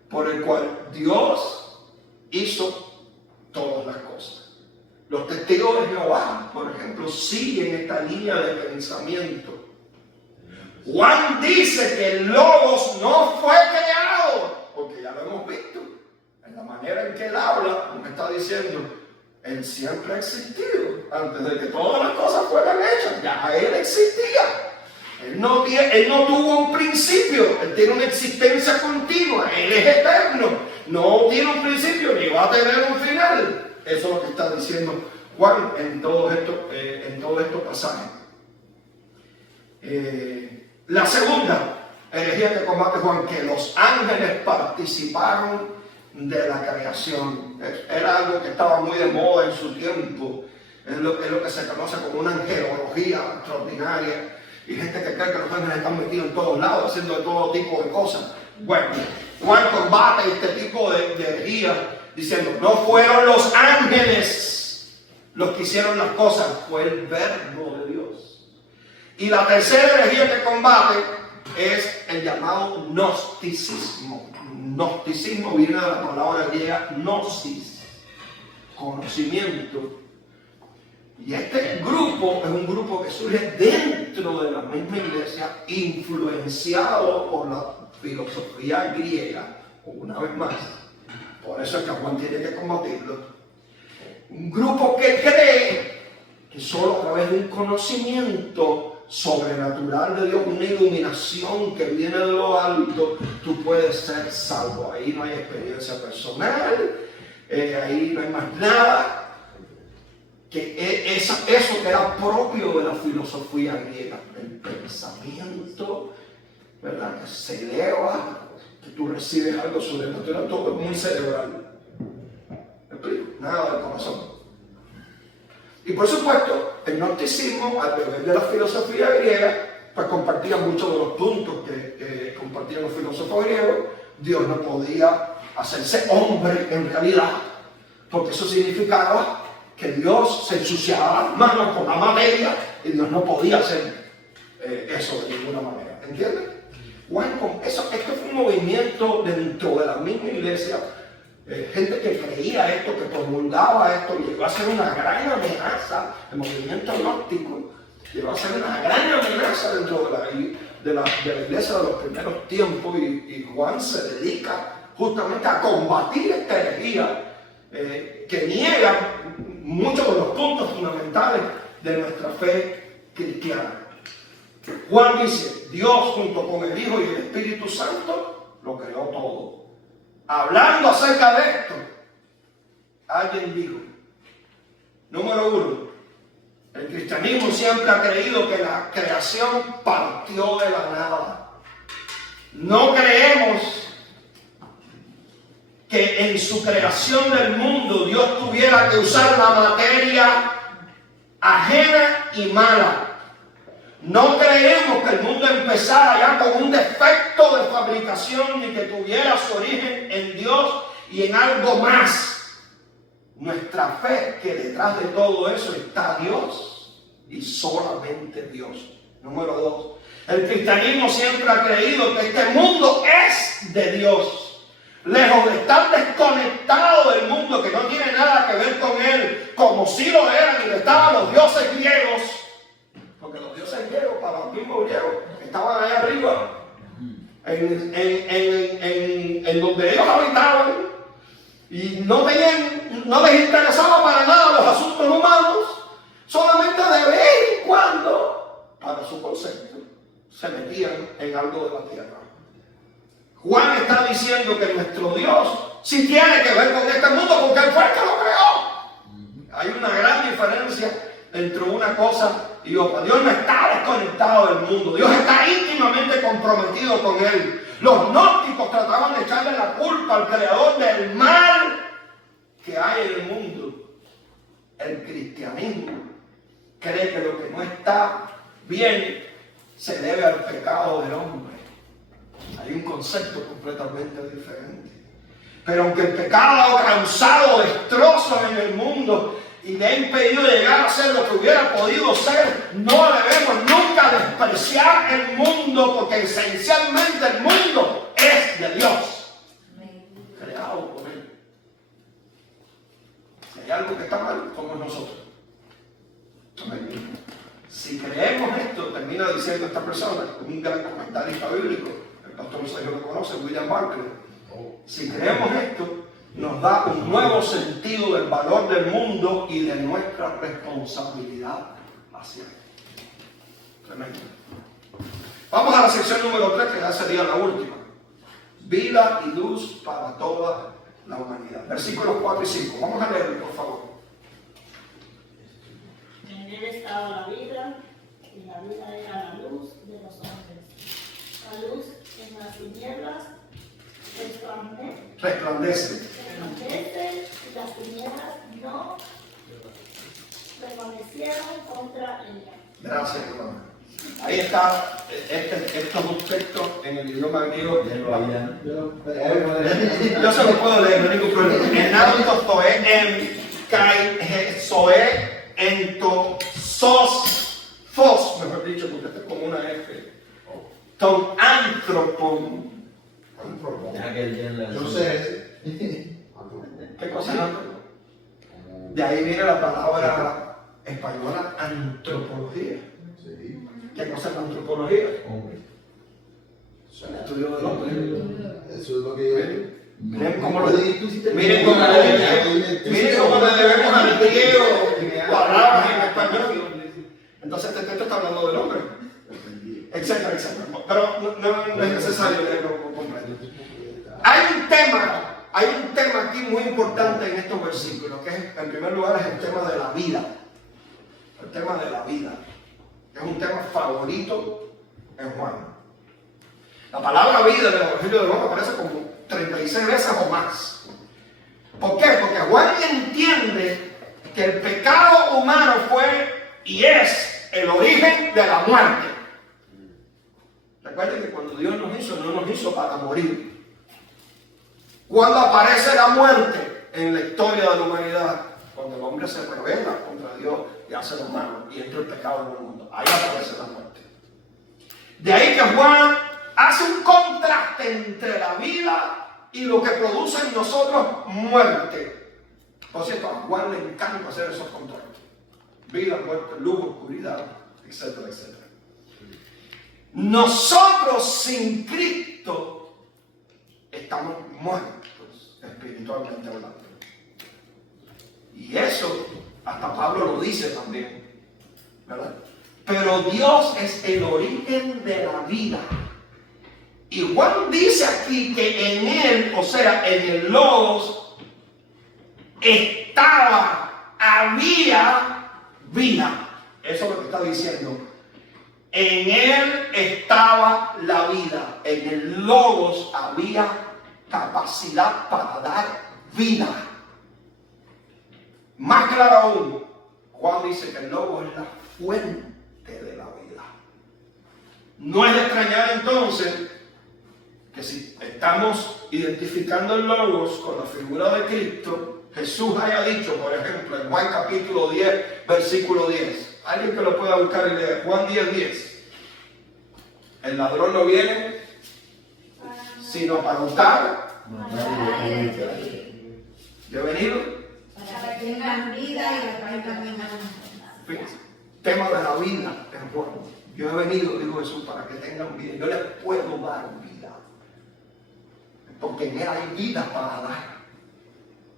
por el cual Dios hizo todas las cosas. Los testigos de Jehová, por ejemplo, siguen esta línea de pensamiento. Juan dice que el Logos no fue creado, porque ya lo hemos visto. En la manera en que él habla, nos está diciendo, él siempre ha existido. Antes de que todas las cosas fueran hechas, ya él existía. Él no tuvo un principio, él tiene una existencia continua, él es eterno. No tiene un principio ni va a tener un final. Eso es lo que está diciendo Juan en todos estos pasajes. La segunda herejía que combate Juan, que los ángeles participaron de la creación. Era algo que estaba muy de moda en su tiempo. Es lo que se conoce como una angelología extraordinaria. Y gente que cree que los ángeles están metidos en todos lados, haciendo de todo tipo de cosas. Bueno, Juan combate este tipo de herejía diciendo, no fueron los ángeles los que hicieron las cosas, fue el verbo de Dios. Y la tercera herejía que combate es el llamado gnosticismo. Gnosticismo viene de la palabra griega gnosis, conocimiento. Y este grupo es un grupo que surge dentro de la misma iglesia, influenciado por la filosofía griega, una vez más. Por eso es que Juan tiene que combatirlo. Un grupo que cree que solo a través de un conocimiento sobrenatural de Dios, una iluminación que viene de lo alto, tú puedes ser salvo. Ahí no hay experiencia personal, ahí no hay más nada. Que eso que era propio de la filosofía griega, el pensamiento, ¿verdad? Que se eleva, que tú recibes algo sobrenatural, todo es muy cerebral. ¿Me explico? Nada del corazón. Y por supuesto, el gnosticismo, al beber de la filosofía griega, pues compartía muchos de los puntos que compartían los filósofos griegos. Dios no podía hacerse hombre en realidad, porque eso significaba que Dios se ensuciaba las manos con la materia y Dios no podía hacer eso de ninguna manera. ¿Entienden? Esto fue un movimiento dentro de la misma iglesia. Gente que creía esto, que promulgaba esto, llegó a ser una gran amenaza. El movimiento gnóstico llegó a ser una gran amenaza dentro de la iglesia de los primeros tiempos, y Juan se dedica justamente a combatir esta herejía que niega muchos de los puntos fundamentales de nuestra fe cristiana. Juan dice: Dios junto con el Hijo y el Espíritu Santo lo creó todo. Hablando acerca de esto, alguien dijo, número uno, el cristianismo siempre ha creído que la creación partió de la nada. No creemos que en su creación del mundo Dios tuviera que usar la materia ajena y mala. No creemos que el mundo empezara ya con un defecto de fabricación ni que tuviera su origen en Dios y en algo más. Nuestra fe es que detrás de todo eso está Dios y solamente Dios. Número dos, el cristianismo siempre ha creído que este mundo es de Dios. Lejos de estar desconectado del mundo, que no tiene nada que ver con él, como si lo eran y lo estaban los dioses griegos. Porque los dioses griegos, para los mismos griegos, estaban allá arriba, en donde ellos habitaban, y no les interesaba para nada los asuntos humanos, solamente de vez en cuando, para su concepto, se metían en algo de la tierra. Juan está diciendo que nuestro Dios sí tiene que ver con este mundo, porque Él fue el que lo creó. Hay una gran diferencia entre una cosa y otra. Dios no está desconectado del mundo. Dios está íntimamente comprometido con él. Los gnósticos trataban de echarle la culpa al creador del mal que hay en el mundo. El cristianismo cree que lo que no está bien se debe al pecado del hombre. Hay un concepto completamente diferente. Pero aunque el pecado ha causado destrozos en el mundo y le ha impedido llegar a ser lo que hubiera podido ser, no debemos nunca despreciar el mundo, porque esencialmente el mundo es de Dios, creado por Él. Si hay algo que está mal, somos nosotros. Amén. Si creemos esto, termina diciendo esta persona, un gran comentarista bíblico, el pastor Sergio lo conoce, William Barclay. Si creemos esto, nos da un nuevo sentido del valor del mundo y de nuestra responsabilidad hacia él. Tremendo. Vamos a la sección número 3, que ya sería la última. Vida y luz para toda la humanidad. Versículos 4 y 5. Vamos a leerlo, por favor. En él estaba la vida, y la vida era la luz de los hombres. La luz en las tinieblas resplandece. Y las tinieblas no permanecieron contra ella. Gracias, hermano. Ahí está estos dos textos en el idioma griego. Yo se lo puedo leer, no hay ningún problema. Enanto toe en kai soe ento sos fos, mejor dicho, porque esto es como una F. Ton antropon. Yo sé ese. ¿Qué cosa es antropon? De ahí viene la palabra española antropología. ¿Qué cosa es la antropología? Hombre. El estudio del hombre. Eso es lo que Miren cómo le debemos al griego palabras en español. Entonces este texto está hablando del hombre, etcétera, etcétera. Pero no es necesario leerlo completo. Hay un tema aquí muy importante en estos versículos, que es, en primer lugar, es el tema de la vida. El tema de la vida. Es un tema favorito en Juan. La palabra vida en el Evangelio de Juan aparece como 36 veces o más. ¿Por qué? Porque Juan entiende que el pecado humano fue y es el origen de la muerte. Recuerden que cuando Dios nos hizo, no nos hizo para morir. ¿Cuándo aparece la muerte en la historia de la humanidad? Cuando el hombre se rebela contra Dios y hace lo malo y entra el pecado en el mundo. Ahí aparece la muerte. De ahí que Juan hace un contraste entre la vida y lo que produce en nosotros muerte. Por cierto, a Juan le encanta hacer esos contrastes. Vida, muerte, luz, oscuridad, etcétera, etcétera. Nosotros sin Cristo estamos muertos espiritualmente hablando. Y eso hasta Pablo lo dice también, ¿verdad? Pero Dios es el origen de la vida. Y Juan dice aquí que en él, o sea, en el Logos, había vida. Eso es lo que está diciendo. En él estaba la vida. En el Logos había capacidad para dar vida. Más claro aún, Juan dice que el Logos es la fuente de la vida. No es de extrañar entonces que si estamos identificando el Logos con la figura de Cristo, Jesús haya dicho, por ejemplo, en Juan capítulo 10, versículo 10. Alguien que lo pueda buscar y leer. Juan 10, 10. El ladrón no viene sino para hurtar. Yo he venido Para que tengan vida y la tengan en fíjense, tema de la vida en Juan. Yo he venido, dijo Jesús, para que tengan vida. Yo les puedo dar vida. Porque en él hay vida para dar.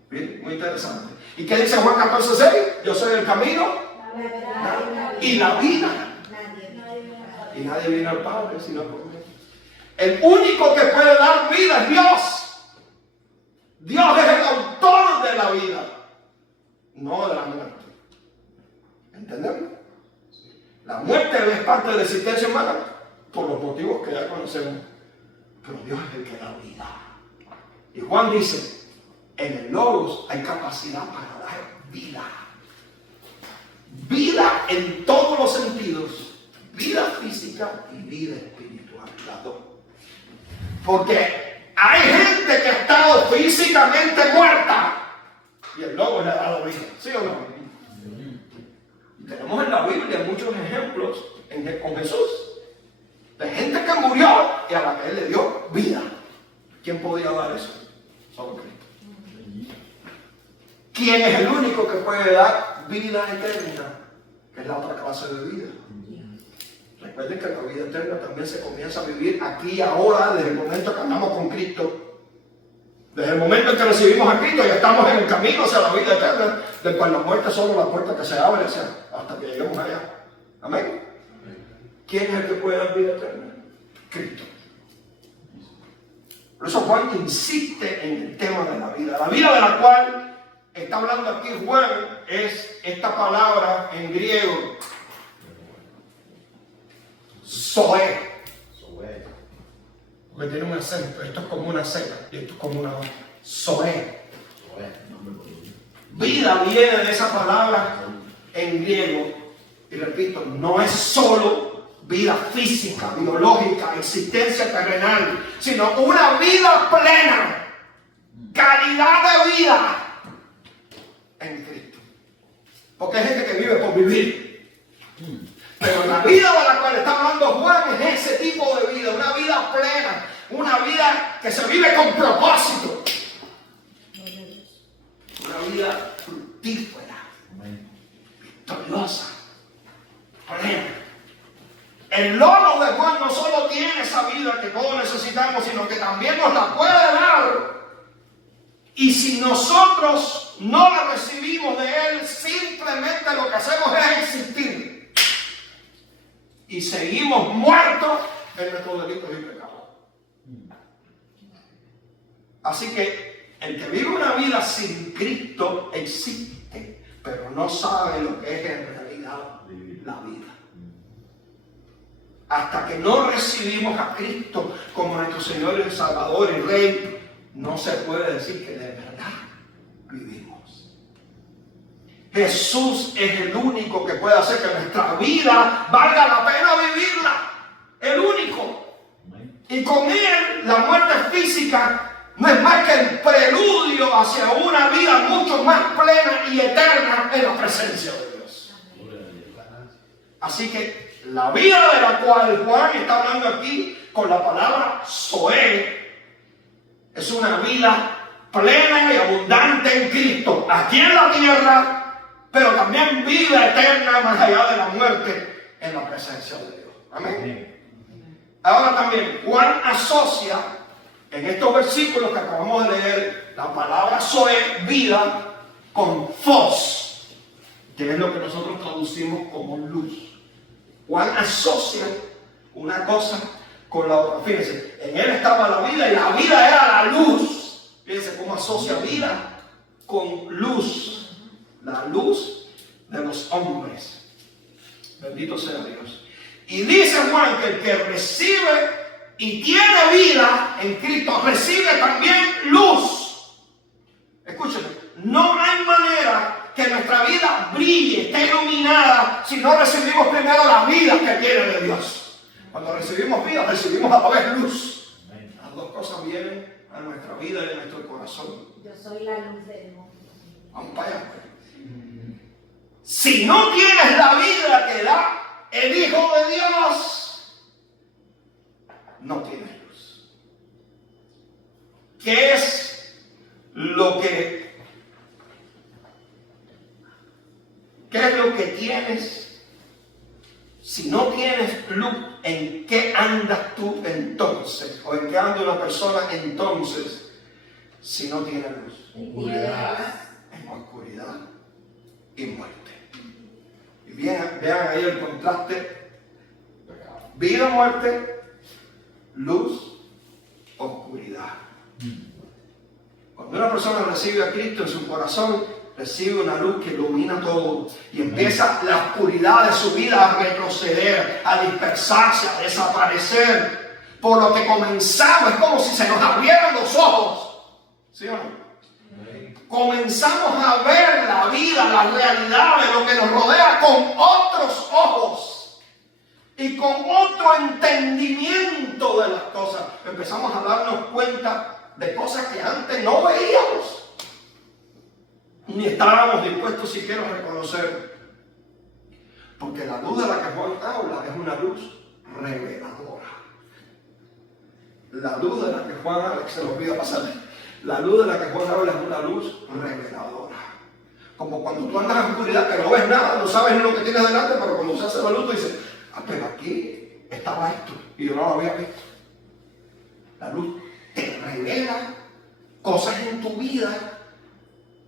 Bien, muy interesante. ¿Y qué dice Juan 14:6? Yo soy el camino y la vida. Y nadie viene al Padre sino por mí. El único que puede dar vida es Dios. Dios es el autor de la vida, no de la muerte. ¿Entendemos? La muerte es parte de la existencia humana por los motivos que ya conocemos. Pero Dios es el que da vida. Y Juan dice, en el Logos hay capacidad para dar vida. Vida en todos los sentidos. Vida física y vida espiritual. Las dos. Porque hay gente que ha estado físicamente muerta y el Logos le ha dado vida. ¿Sí o no? Y tenemos en la Biblia muchos ejemplos con Jesús. De gente que murió y a la que Él le dio vida. ¿Quién podía dar eso? Solo Cristo. ¿Quién es el único que puede dar vida eterna? Que es la otra clase de vida. Recuerden que la vida eterna también se comienza a vivir aquí y ahora, desde el momento que andamos con Cristo. Desde el momento en que recibimos a Cristo, ya estamos en el camino hacia la vida eterna, del cual la muerte es solo la puerta que se abre hasta que lleguemos allá. Amén. ¿Quién es el que puede dar vida eterna? Cristo. Por eso Juan insiste en el tema de la vida. La vida de la cual está hablando aquí Juan es esta palabra en griego, Zoe. Porque tiene un acento. Esto es como una Z y esto es como una O. Zoe. Vida viene de esa palabra en griego. Y repito, no es solo vida física, biológica, existencia terrenal, sino una vida plena, calidad de vida en Cristo. Porque hay gente que vive por vivir. Pero la vida de la cual está hablando Juan es ese tipo de vida, una vida plena, una vida que se vive con propósito, una vida fructífera, victoriosa, plena. El Logos de Juan no solo tiene esa vida que todos necesitamos, sino que también nos la puede dar. Y si nosotros no la recibimos de Él, simplemente lo que hacemos es existir. Y seguimos muertos en nuestros delitos y pecados. Así que el que vive una vida sin Cristo existe, pero no sabe lo que es en realidad la vida. Hasta que no recibimos a Cristo como nuestro Señor y Salvador y Rey, no se puede decir que de verdad vivimos. Jesús es el único que puede hacer que nuestra vida valga la pena vivirla. El único. Y con Él la muerte física no es más que el preludio hacia una vida mucho más plena y eterna en la presencia de Dios. Así que la vida de la cual Juan está hablando aquí con la palabra Zoé es una vida plena y abundante en Cristo, aquí en la tierra, pero también vida eterna más allá de la muerte en la presencia de Dios. Amén. Ahora también Juan asocia en estos versículos que acabamos de leer la palabra Zoé, vida, con Fos, que es lo que nosotros traducimos como luz. Juan asocia una cosa con la otra. Fíjense, en él estaba la vida y la vida era la luz. Fíjense cómo asocia vida con luz. La luz de los hombres. Bendito sea Dios. Y dice Juan que el que recibe y tiene vida en Cristo recibe también luz. Escúcheme, no hay manera que nuestra vida brille, esté iluminada, si no recibimos primero la vida que viene de Dios. Cuando recibimos vida, recibimos a la vez luz. Las dos cosas vienen a nuestra vida y a nuestro corazón. Yo soy la luz del mundo. Vamos para allá. Si no tienes la vida que da el Hijo de Dios, no tienes luz. ¿Qué es lo que tienes? Si no tienes luz, ¿en qué andas tú entonces? ¿O en qué anda una persona entonces si no tiene luz? En oscuridad y muerte. Y vean ahí el contraste. Vida, muerte, luz, oscuridad. Cuando una persona recibe a Cristo en su corazón, recibe una luz que ilumina todo y empieza la oscuridad de su vida a retroceder, a dispersarse, a desaparecer. Por lo que comenzamos, es como si se nos abrieran los ojos. ¿Sí o no? Comenzamos a ver la vida, la realidad de lo que nos rodea con otros ojos y con otro entendimiento de las cosas. Empezamos a darnos cuenta de cosas que antes no veíamos ni estábamos dispuestos siquiera a reconocer, porque la luz de la que Juan habla es una luz reveladora. La luz de la que Juan habla, que se lo olvida pasar. La luz de la que Juan habla es una luz reveladora. Como cuando tú andas en oscuridad que no ves nada, no sabes ni lo que tienes delante, pero cuando se hace la luz tú dices, pero aquí estaba esto y yo no lo había visto. La luz te revela cosas en tu vida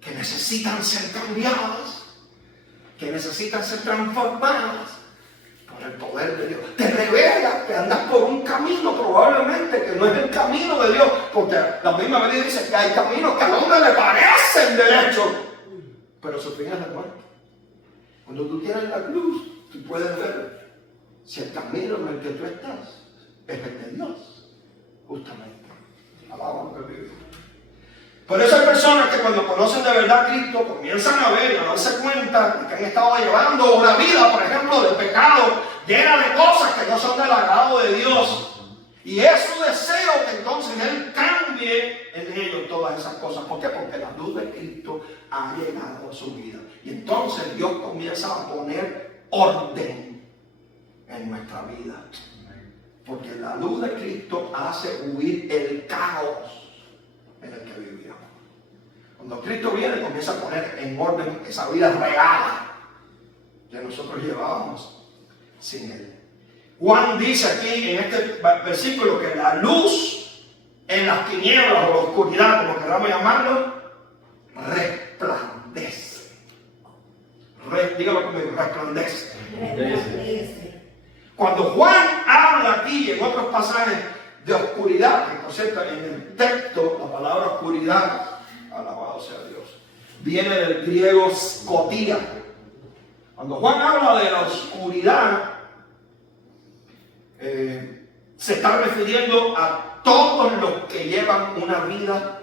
que necesitan ser cambiadas, que necesitan ser transformadas por el poder de Dios. Te revela que andas por un camino probablemente que no es el camino de Dios, porque la misma Biblia dice que hay caminos que al hombre le parecen derechos, pero su fin es la muerte. Cuando tú tienes la luz, tú puedes ver si el camino en el que tú estás es el de Dios, justamente. Alabamos que vive. Por eso hay personas que cuando conocen de verdad a Cristo comienzan a ver y a darse cuenta de que han estado llevando una vida, por ejemplo, de pecado, llena de cosas que no son del agrado de Dios. Y es su deseo que entonces Él cambie en ellos todas esas cosas. ¿Por qué? Porque la luz de Cristo ha llegado a su vida. Y entonces Dios comienza a poner orden en nuestra vida. Porque la luz de Cristo hace huir el caos en el que vivíamos. Cuando Cristo viene, comienza a poner en orden esa vida regada que nosotros llevábamos sin Él. Juan dice aquí en este versículo que la luz en las tinieblas o la oscuridad, como queramos llamarlo, resplandece. Dígalo conmigo, resplandece. Cuando Juan habla aquí en otros pasajes de oscuridad, que por cierto en el texto la palabra oscuridad, alabado sea Dios, viene del griego skotía. Cuando Juan habla de la oscuridad, se está refiriendo a todos los que llevan una vida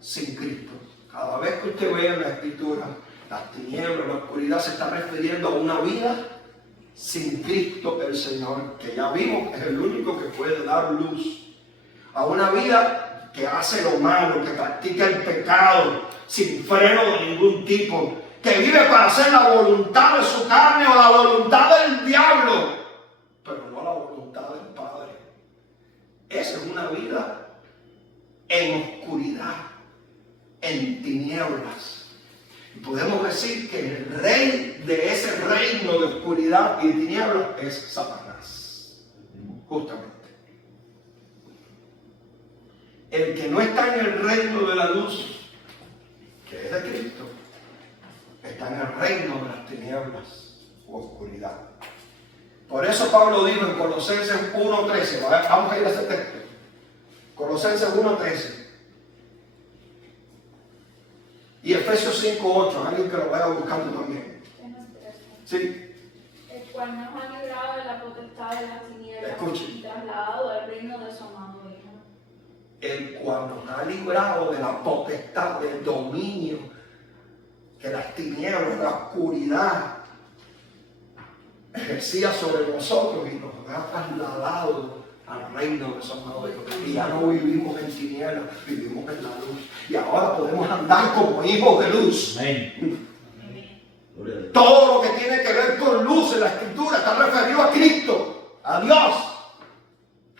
sin Cristo. Cada vez que usted ve en la Escritura las tinieblas, la oscuridad, se está refiriendo a una vida sin Cristo el Señor, que ya vimos que es el único que puede dar luz. A una vida que hace lo malo, que practica el pecado sin freno de ningún tipo, que vive para hacer la voluntad de su carne o la voluntad del diablo, pero no la voluntad del Padre. Esa es una vida en oscuridad, en tinieblas. Y podemos decir que el rey de ese reino de oscuridad y de tinieblas es Satanás, justamente. El que no está en el reino de la luz, que es de Cristo, está en el reino de las tinieblas o oscuridad. Por eso Pablo dijo en Colosenses 1:13, vamos a ir a ese texto. Colosenses 1:13 y Efesios 5:8, alguien que lo vaya buscando también. Sí. El cual nos ha librado de la potestad de las tinieblas Escuche. y trasladado al reino de su amado Hijo. El cual nos ha librado de la potestad, del dominio, que las tinieblas, la oscuridad ejercía sobre nosotros y nos ha trasladado al reino de su amado Hijo. Y ya no vivimos en tinieblas, vivimos en la luz. Y ahora podemos andar como hijos de luz. Amén. Todo lo que tiene que ver con luz en la Escritura está referido a Cristo, a Dios.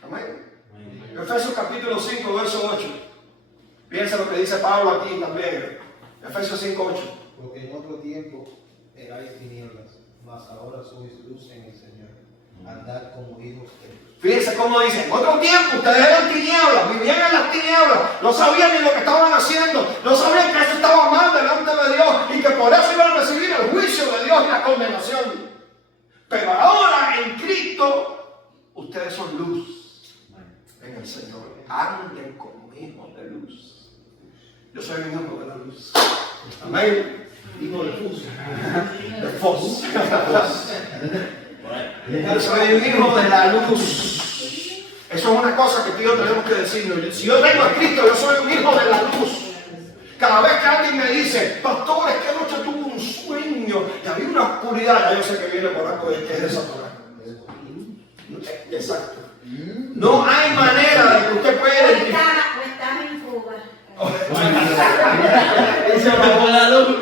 Amén. Efesios capítulo 5, verso 8. Piensa lo que dice Pablo aquí también. Efesios 5, 8. Porque en otro tiempo erais tinieblas, mas ahora sois luz en el Señor. Andad como hijos de luz. Fíjense cómo dice, en otro tiempo ustedes eran tinieblas, vivían en las tinieblas, no sabían ni lo que estaban haciendo, no sabían que eso estaba mal delante de Dios y que por eso iban a recibir el juicio de Dios y la condenación. Pero ahora en Cristo, ustedes son luz en el Señor. Anden como hijos de luz. Yo soy un hijo de la luz. Amén. Hijo de luz. De Fos. Yo soy un hijo de la luz. Eso es una cosa que tú y yo tenemos que decirnos. Si yo tengo a Cristo, yo soy un hijo de la luz. Cada vez que alguien me dice, pastor, es que anoche tuve un sueño y había una oscuridad, ya yo sé que viene por algo de que es de Satanás. Exacto. No hay manera de que usted pueda O identificar. estaba en Cuba. Se apagó la luz.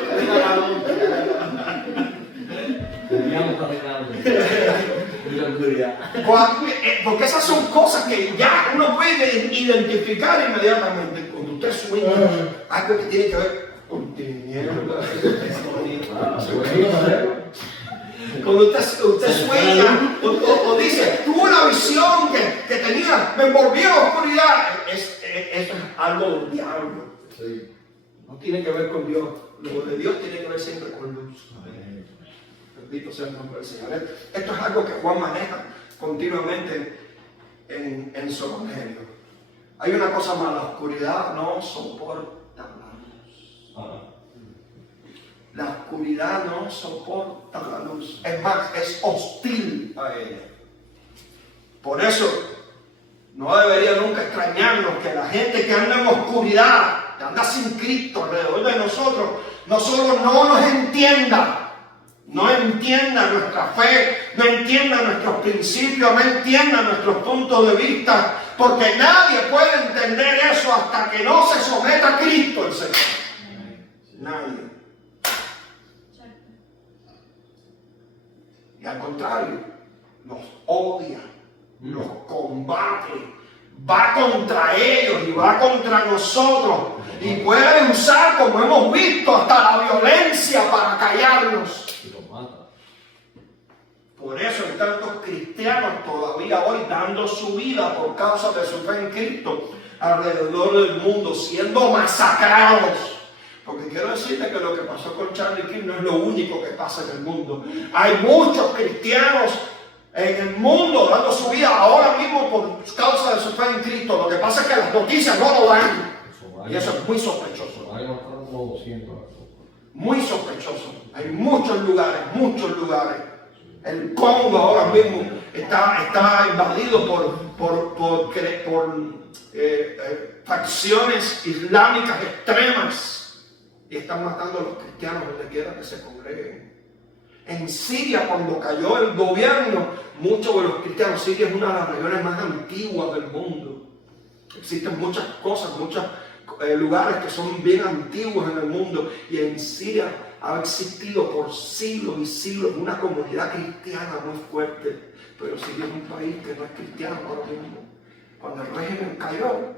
Teníamos arreglando. Mucha oscuridad. Porque esas son cosas que ya uno puede identificar inmediatamente. Cuando usted sueña, algo que tiene que ver con tinieblas. Cuando usted sueña o dice, tuve una visión que tenía, me envolvió en oscuridad. Eso es algo del diablo. No tiene que ver con Dios. Lo de Dios tiene que ver siempre con luz. Bendito sea el nombre del Señor. Esto es algo que Juan maneja continuamente en su evangelio. Hay una cosa más, la oscuridad no soporta la luz. La oscuridad no soporta la luz. Es más, es hostil a ella. Por eso, no debería nunca extrañarnos que la gente que anda en oscuridad, que anda sin Cristo alrededor de nosotros, no solo no nos entienda, no entienda nuestra fe, no entienda nuestros principios, no entienda nuestros puntos de vista, porque nadie puede entender eso hasta que no se someta a Cristo el Señor. Nadie. Y al contrario, los odia, los combate, va contra ellos y va contra nosotros. Y puede usar, como hemos visto, hasta la violencia para callarnos. Por eso hay tantos cristianos todavía hoy dando su vida por causa de su fe en Cristo alrededor del mundo, siendo masacrados. Porque quiero decirle que lo que pasó con Charlie Kirk no es lo único que pasa en el mundo. Hay muchos cristianos en el mundo dando su vida ahora mismo por causa de su fe en Cristo. Lo que pasa es que las noticias no lo dan. Y eso es muy sospechoso. Muy sospechoso. Hay muchos lugares, muchos lugares. El Congo ahora mismo está invadido por facciones islámicas extremas y están matando a los cristianos donde quiera que se congreguen. En Siria, cuando cayó el gobierno, muchos de los cristianos, Siria es una de las regiones más antiguas del mundo, Existen muchas cosas, muchos lugares que son bien antiguos en el mundo, y en Siria ha existido por siglos y siglos una comunidad cristiana muy fuerte, pero Siria es un país que no es cristiano ahora mismo. Cuando el régimen cayó,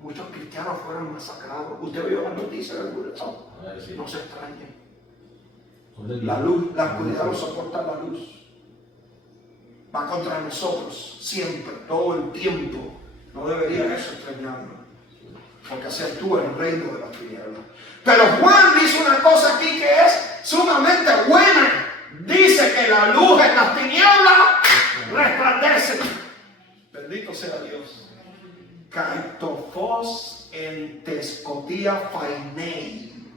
muchos cristianos fueron masacrados. ¿Usted vio las noticias del boletín? No se extrañen. La luz, la oscuridad no soporta la luz. Va contra nosotros, siempre, todo el tiempo. No debería eso extrañarnos, porque así actúa el reino de las tinieblas. Pero Juan dice una cosa aquí que es sumamente buena. Dice que la luz en las tinieblas resplandece. Bendito sea Dios. Kaitofos en tescotía fainei.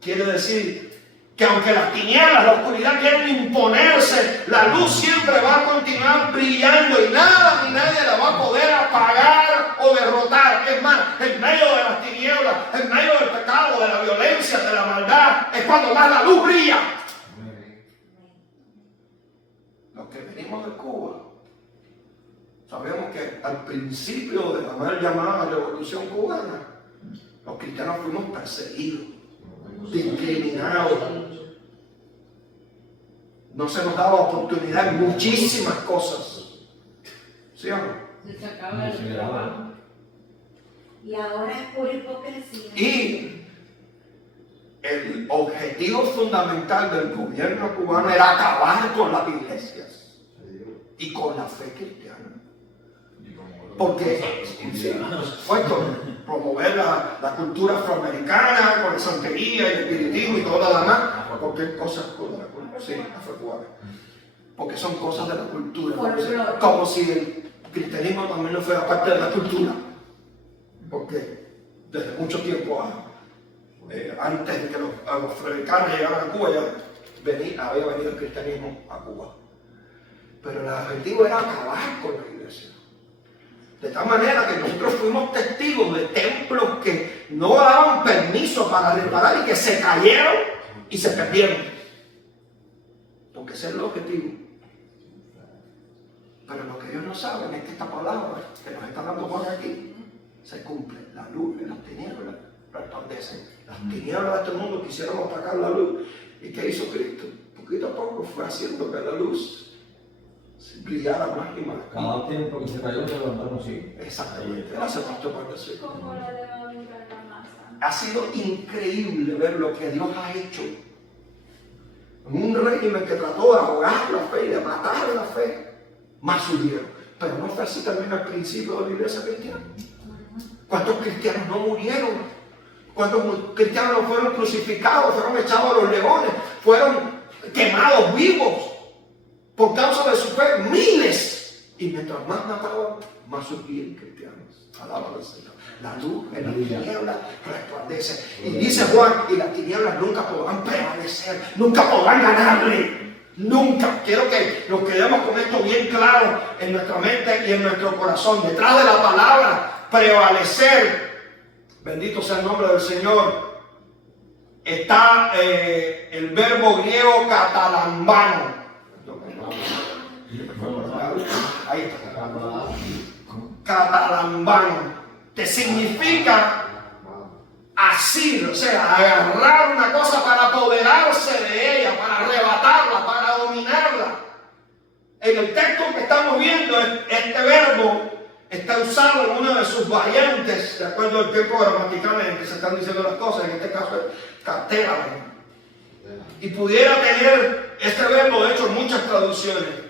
Quiere decir que aunque las tinieblas, la oscuridad quieren imponerse, la luz siempre va a continuar brillando y nada ni nadie la va a poder apagar o derrotar. Es más, en medio de las tinieblas, en medio del pecado, de la violencia, de la maldad, es cuando más la luz brilla. Los que venimos de Cuba, sabemos que al principio de la mal llamada Revolución Cubana, los cristianos fuimos perseguidos, discriminados. No se nos daba oportunidad en muchísimas cosas. ¿Sí o no? Se sacaba el trabajo. Y ahora es pura hipocresía. Y el objetivo fundamental del gobierno cubano era acabar con las iglesias y con la fe cristiana. Porque, sí, por supuesto, promover la cultura afroamericana con la santería y el espiritismo y todo lo demás, porque cosas de la cultura, sí, afrocubana, porque son cosas de la cultura, como si el cristianismo también no fuera parte de la cultura, porque desde mucho tiempo antes de que los afroamericanos llegaran a Cuba, ya había venido el cristianismo a Cuba. Pero el objetivo era acabar con la iglesia. De tal manera que nosotros fuimos testigos de templos que no daban permiso para reparar y que se cayeron y se perdieron. Porque ese es el objetivo. Pero lo que ellos no saben es que esta palabra que nos está dando Juan aquí se cumple. La luz y las tinieblas resplandecen. Las tinieblas de este mundo quisieron atacar la luz. ¿Y qué hizo Cristo? Poquito a poco fue haciendo que la luz brillara más y más. Cada tiempo que se cayó se levantaron así. Exactamente. Gracias, pastor, por decir. Como la levadura en la masa. Ha sido increíble ver lo que Dios ha hecho. En un régimen que trató de ahogar la fe y de matar la fe, más subieron. Pero no fue así también al principio de la iglesia cristiana. ¿Cuántos cristianos no murieron? ¿Cuántos cristianos no fueron crucificados, fueron echados a los leones, fueron quemados vivos por causa de su fe? Miles. Y mientras más mataban, más subían cristianos. Alaba al Señor. La luz en las tinieblas resplandece. Y dice Juan, y las tinieblas nunca podrán prevalecer, nunca podrán ganarle. Nunca. Quiero que nos quedemos con esto bien claro en nuestra mente y en nuestro corazón. Detrás de la palabra prevalecer, bendito sea el nombre del Señor, está el verbo griego catalambano. Ahí está. Catalambano, que significa asir, o sea, agarrar una cosa para apoderarse de ella, para arrebatarla, para dominarla. En el texto que estamos viendo, este verbo está usado en una de sus variantes, de acuerdo al tiempo gramatical en el que se están diciendo las cosas, en este caso es catera. Y pudiera tener este verbo, de hecho, en muchas traducciones.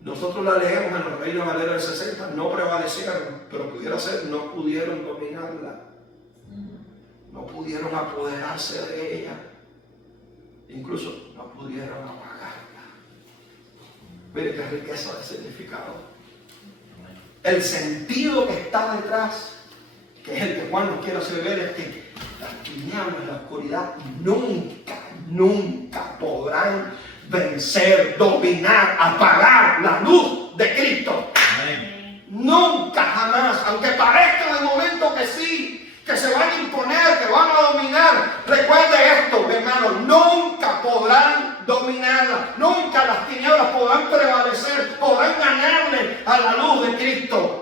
Nosotros la leemos en la Reina Valera del 60, no prevalecieron, pero pudiera ser, no pudieron dominarla. No pudieron apoderarse de ella. Incluso no pudieron apagarla. Mire qué riqueza de significado. El sentido que está detrás, que es el que Juan nos quiere hacer ver, es que las tinieblas, la oscuridad nunca podrán vencer, dominar, apagar la luz de Cristo. Amén. Nunca, jamás, aunque parezca en el momento que sí, que se van a imponer, que van a dominar. Recuerde esto, mi hermano, nunca podrán dominarla, nunca las tinieblas podrán prevalecer, podrán ganarle a la luz de Cristo.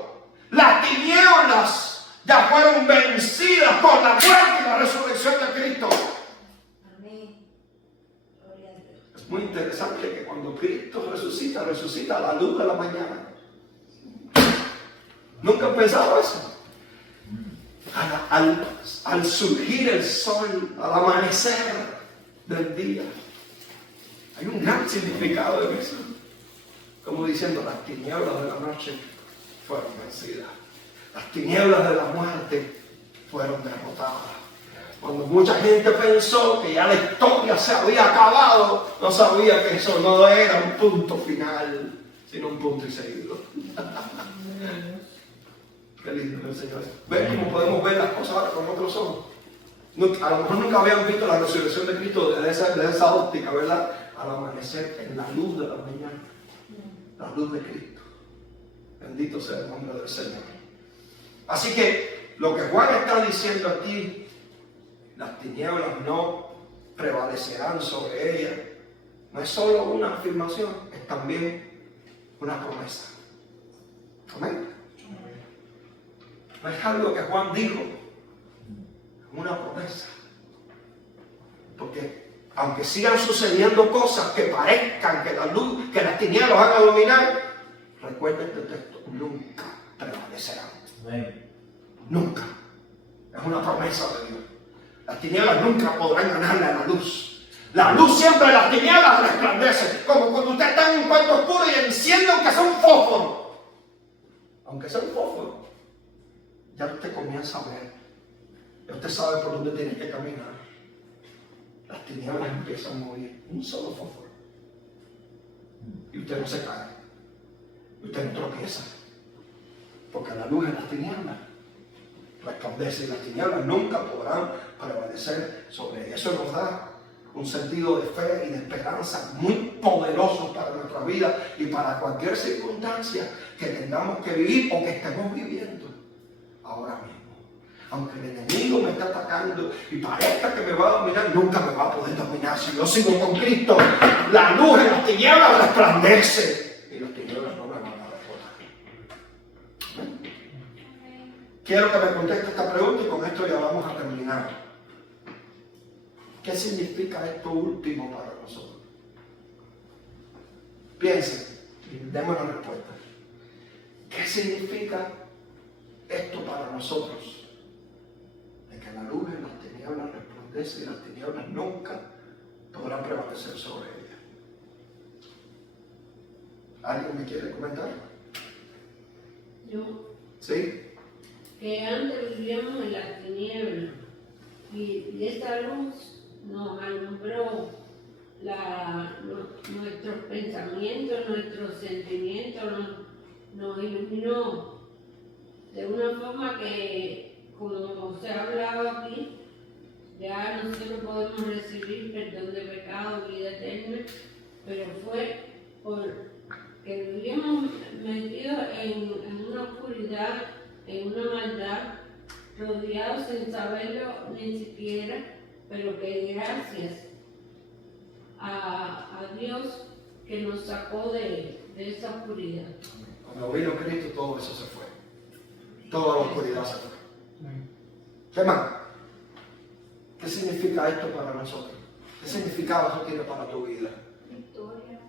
se resucita a la luz de la mañana. ¿Nunca han pensado eso? Al surgir el sol, al amanecer del día. Hay un gran significado en eso. Como diciendo, las tinieblas de la noche fueron vencidas. Las tinieblas de la muerte fueron derrotadas. Cuando mucha gente pensó que ya la historia se había acabado, no sabía que eso no era un punto final, sino un punto y seguido. Qué lindo el Señor. ¿Ven cómo podemos ver las cosas ahora con otros ojos? A lo mejor nunca habían visto la resurrección de Cristo desde esa óptica, ¿verdad? Al amanecer en la luz de la mañana. La luz de Cristo. Bendito sea el nombre del Señor. Así que lo que Juan está diciendo aquí, las tinieblas no prevalecerán sobre ellas, no es solo una afirmación, es también una promesa. Amén. No es algo que Juan dijo, es una promesa. Porque aunque sigan sucediendo cosas que parezcan que la luz, que las tinieblas van a dominar, recuerden este texto, nunca prevalecerán. Nunca. Es una promesa de Dios. Las tinieblas nunca podrán ganarle a la luz. La luz siempre en las tinieblas resplandece. Como cuando usted está en un cuarto oscuro y enciende aunque sea un fósforo. Aunque sea un fósforo. Ya usted comienza a ver. Ya usted sabe por dónde tiene que caminar. Las tinieblas empiezan a morir. Un solo fósforo. Y usted no se cae. Usted no tropieza. Porque la luz en las tinieblas resplandece y las tinieblas nunca podrán prevalecer sobre ella. Eso nos da un sentido de fe y de esperanza muy poderoso para nuestra vida y para cualquier circunstancia que tengamos que vivir o que estemos viviendo ahora mismo. Aunque el enemigo me está atacando y parezca que me va a dominar, nunca me va a poder dominar. Si yo sigo con Cristo, la luz en las tinieblas resplandece y las tinieblas no me van a derrotar. Quiero que me conteste esta pregunta y con esto ya vamos a terminar. ¿Qué significa esto último para nosotros? Piensen y demos la respuesta. ¿Qué significa esto para nosotros? De que la luz en las tinieblas resplandece y las tinieblas nunca podrán prevalecer sobre ella. ¿Alguien me quiere comentar? Yo, ¿Sí? que antes vivíamos en las tinieblas y esta luz nos alumbró nuestros pensamientos, nuestros sentimientos, nos iluminó de una forma que, como se ha hablado aquí, ya nosotros podemos recibir perdón de pecado, vida eterna, pero fue porque vivíamos metidos en una oscuridad, en una maldad, rodeados sin saberlo ni siquiera, pero que gracias a Dios que nos sacó de esa oscuridad. Cuando vino Cristo todo eso se fue. Toda la oscuridad se fue. ¿Qué más? ¿Qué significa esto para nosotros? ¿Qué significado eso tiene para tu vida? Victoria.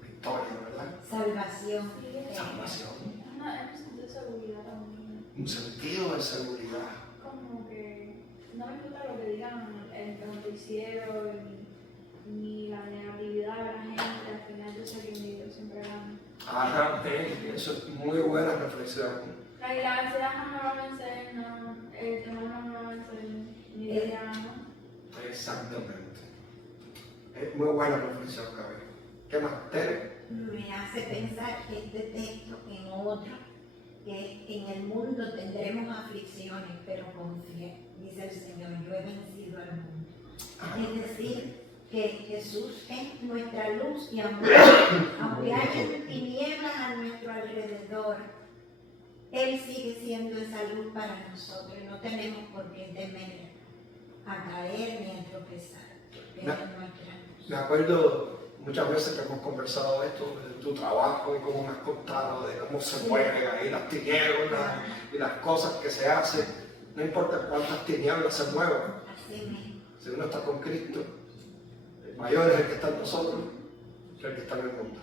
Victoria, ¿verdad? Salvación. Salvación. Es un sentido de seguridad también. Un sentido de seguridad. Como que no me importa lo que digan el noticiero ni la negatividad de la gente, al final yo sé que mi Dios siempre gana. Ajá, eso es muy buena reflexión. La ansiedad no me va a vencer, no, el temor no me va a vencer, ni Dios gana. Exactamente. Es muy buena reflexión, Gabriel. ¿Qué más? Tere. Me hace pensar este texto en otro, que en el mundo tendremos aflicciones, pero confía, dice el Señor, yo he vencido al mundo. Es decir, que Jesús es nuestra luz y aunque haya tinieblas a nuestro alrededor, Él sigue siendo esa luz para nosotros y no tenemos por qué temer a caer ni a tropezar. Él es nuestra luz. Me acuerdo muchas veces que hemos conversado esto de tu trabajo y cómo me has contado de cómo se mueven ahí las tinieblas y las cosas que se hacen. No importa cuántas tinieblas se muevan. Así mismo. Si uno está con Cristo, el mayor es el que está en nosotros que el que está en el mundo.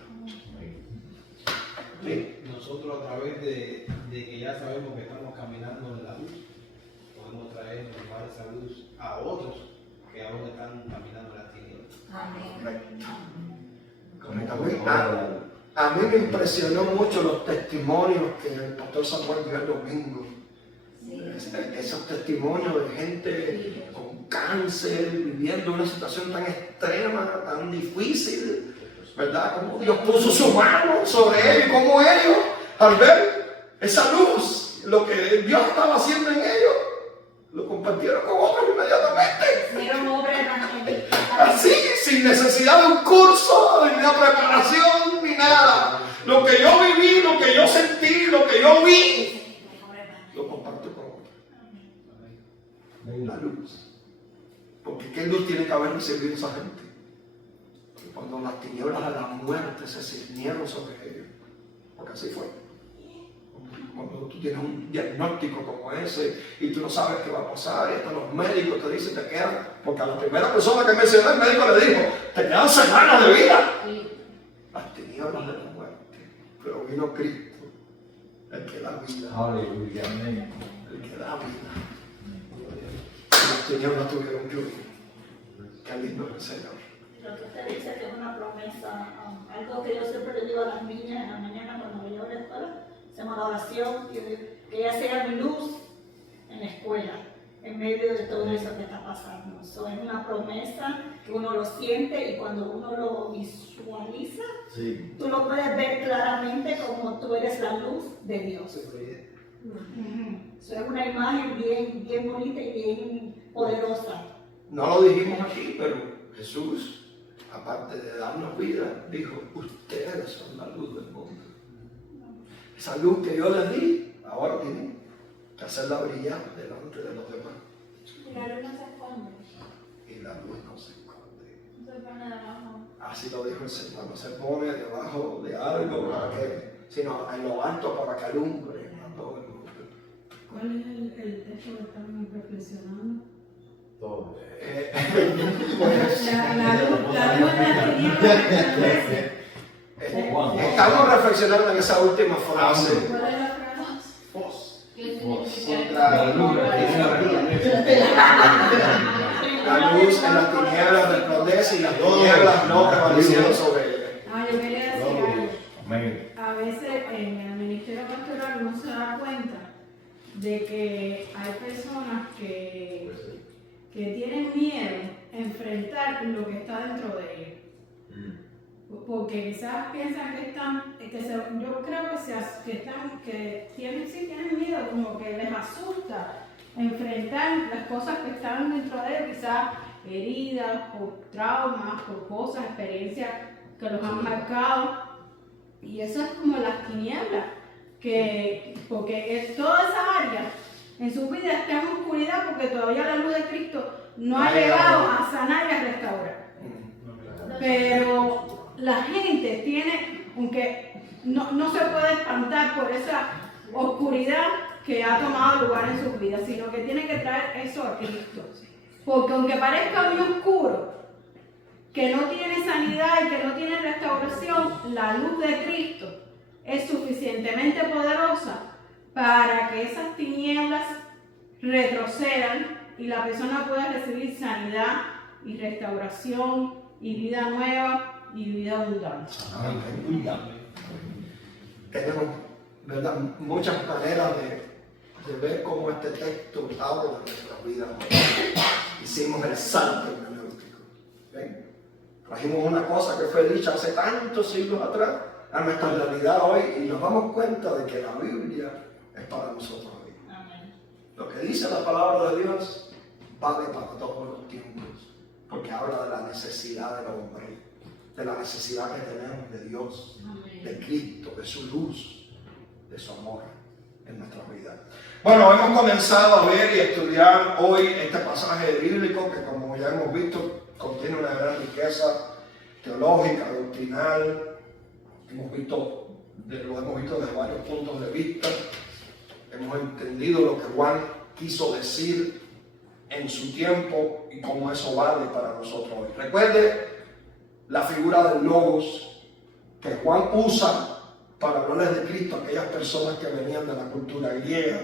nosotros a través de que ya sabemos que estamos caminando en la luz, podemos traer llevar esa luz a otros que aún están caminando en las tinieblas. Correcto. A mí me impresionó mucho los testimonios que el pastor Samuel dio el domingo. Esos testimonios de gente con cáncer, viviendo una situación tan extrema, tan difícil, ¿verdad? Cómo Dios puso su mano sobre ellos, cómo ellos, al ver esa luz, lo que Dios estaba haciendo en ellos, lo compartieron con otros inmediatamente. Era un hombre evangelista. Así, sin necesidad de un curso, ni una preparación, ni nada. Lo que yo viví, lo que yo sentí, lo que yo vi, lo comparto con otros. La luz. Porque ¿qué luz tiene que haber recibido esa gente? Porque cuando las tinieblas de la muerte se cernieron sobre ellos. Porque así fue. Cuando tú tienes un diagnóstico como ese y tú no sabes qué va a pasar, y hasta los médicos te dicen te quedan, porque a la primera persona que mencionó el médico le dijo, te quedan semanas de vida. Las tinieblas de la muerte. Pero vino Cristo, el que da vida. Aleluya, amén. El que da vida. Las tinieblas tuvieron que huir. Qué lindo es el Señor. Lo que usted dice que es una promesa, algo que yo siempre le digo a las niñas en la mañana cuando me llevo a la escuela, hacemos la oración, que ella sea mi luz en la escuela, en medio de todo eso que está pasando. So, es una promesa que uno lo siente y cuando uno lo visualiza, Sí. tú lo puedes ver claramente como tú eres la luz de Dios. Eso es una imagen bien bonita y bien poderosa. No lo dijimos aquí, pero Jesús, aparte de darnos vida, dijo, ustedes son la luz del mundo. Esa luz que yo les di, ahora tienen que hacerla brillar delante de los demás. Y la luz no se esconde, Y la luz no se esconde. no se pone debajo. Así lo dijo el Señor, no se pone debajo de algo para que, sino en lo alto para que alumbre a todo el mundo. ¿Cuál es el texto que estamos reflexionando? Todo. Pues, La luz de las tinieblas. estamos reflexionando en esa última frase. ¿Cuál es la frase? ¿Qué significa? La luz, La luz en las tinieblas resplandece y las tinieblas no prevalecieron sobre ella. Yo quería decir algo. Amén. A veces en el ministerio pastoral uno se da cuenta de que hay personas que tienen miedo a enfrentar lo que está dentro de ellos. Porque quizás piensan que yo creo que tienen miedo, como que les asusta enfrentar las cosas que están dentro de ellos, quizás heridas, o traumas, o cosas, experiencias que los han marcado. Y eso es como las tinieblas, porque toda esa área en su vida está en oscuridad porque todavía la luz de Cristo no ha llegado a sanar y a restaurar. Pero la gente tiene, aunque no se puede espantar por esa oscuridad que ha tomado lugar en sus vidas, sino que tiene que traer eso a Cristo. Porque aunque parezca muy oscuro, que no tiene sanidad y que no tiene restauración, la luz de Cristo es suficientemente poderosa para que esas tinieblas retrocedan y la persona pueda recibir sanidad y restauración y vida nueva y vida abundante. Tenemos, ¿verdad?, muchas maneras de ver cómo este texto habla de nuestra vida. Hicimos el salto hermenéutico. ¿Okay? Trajimos una cosa que fue dicha hace tantos siglos atrás a nuestra realidad hoy y nos damos cuenta de que la Biblia es para nosotros hoy. Amén. Lo que dice la palabra de Dios vale para todos los tiempos, porque habla de la necesidad del hombre, de la necesidad que tenemos de Dios, de Cristo, de su luz, de su amor en nuestra vida. Bueno, hemos comenzado a ver y a estudiar hoy este pasaje bíblico que, como ya hemos visto, contiene una gran riqueza teológica, doctrinal. Lo hemos visto desde varios puntos de vista. Hemos entendido lo que Juan quiso decir en su tiempo y cómo eso vale para nosotros hoy. Recuerde la figura del logos que Juan usa para hablarles de Cristo a aquellas personas que venían de la cultura griega,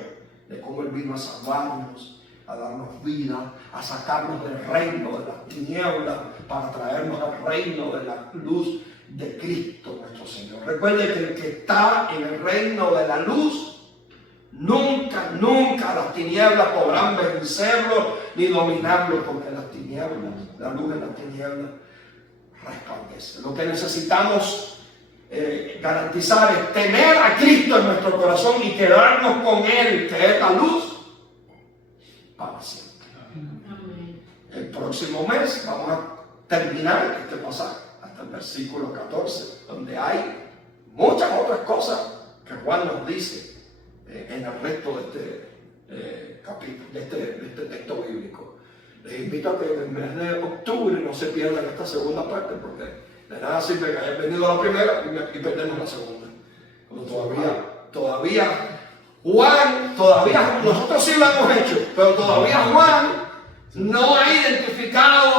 de cómo Él vino a salvarnos, a darnos vida, a sacarnos del reino de las tinieblas, para traernos al reino de la luz de Cristo nuestro Señor. Recuerden que el que está en el reino de la luz, nunca las tinieblas podrán vencerlo ni dominarlo, porque las tinieblas, la luz en las tinieblas resplandece. Lo que necesitamos garantizar es tener a Cristo en nuestro corazón y quedarnos con Él, que es la luz, para siempre. Amén. El próximo mes vamos a terminar este pasaje hasta el versículo 14, donde hay muchas otras cosas que Juan nos dice en el resto de este capítulo, de este texto bíblico. Les invito a que en el mes de octubre no se pierdan esta segunda parte, porque de nada sirve que hayan venido a la primera y perdemos la segunda. Cuando todavía nosotros sí lo hemos hecho, pero todavía Juan no ha identificado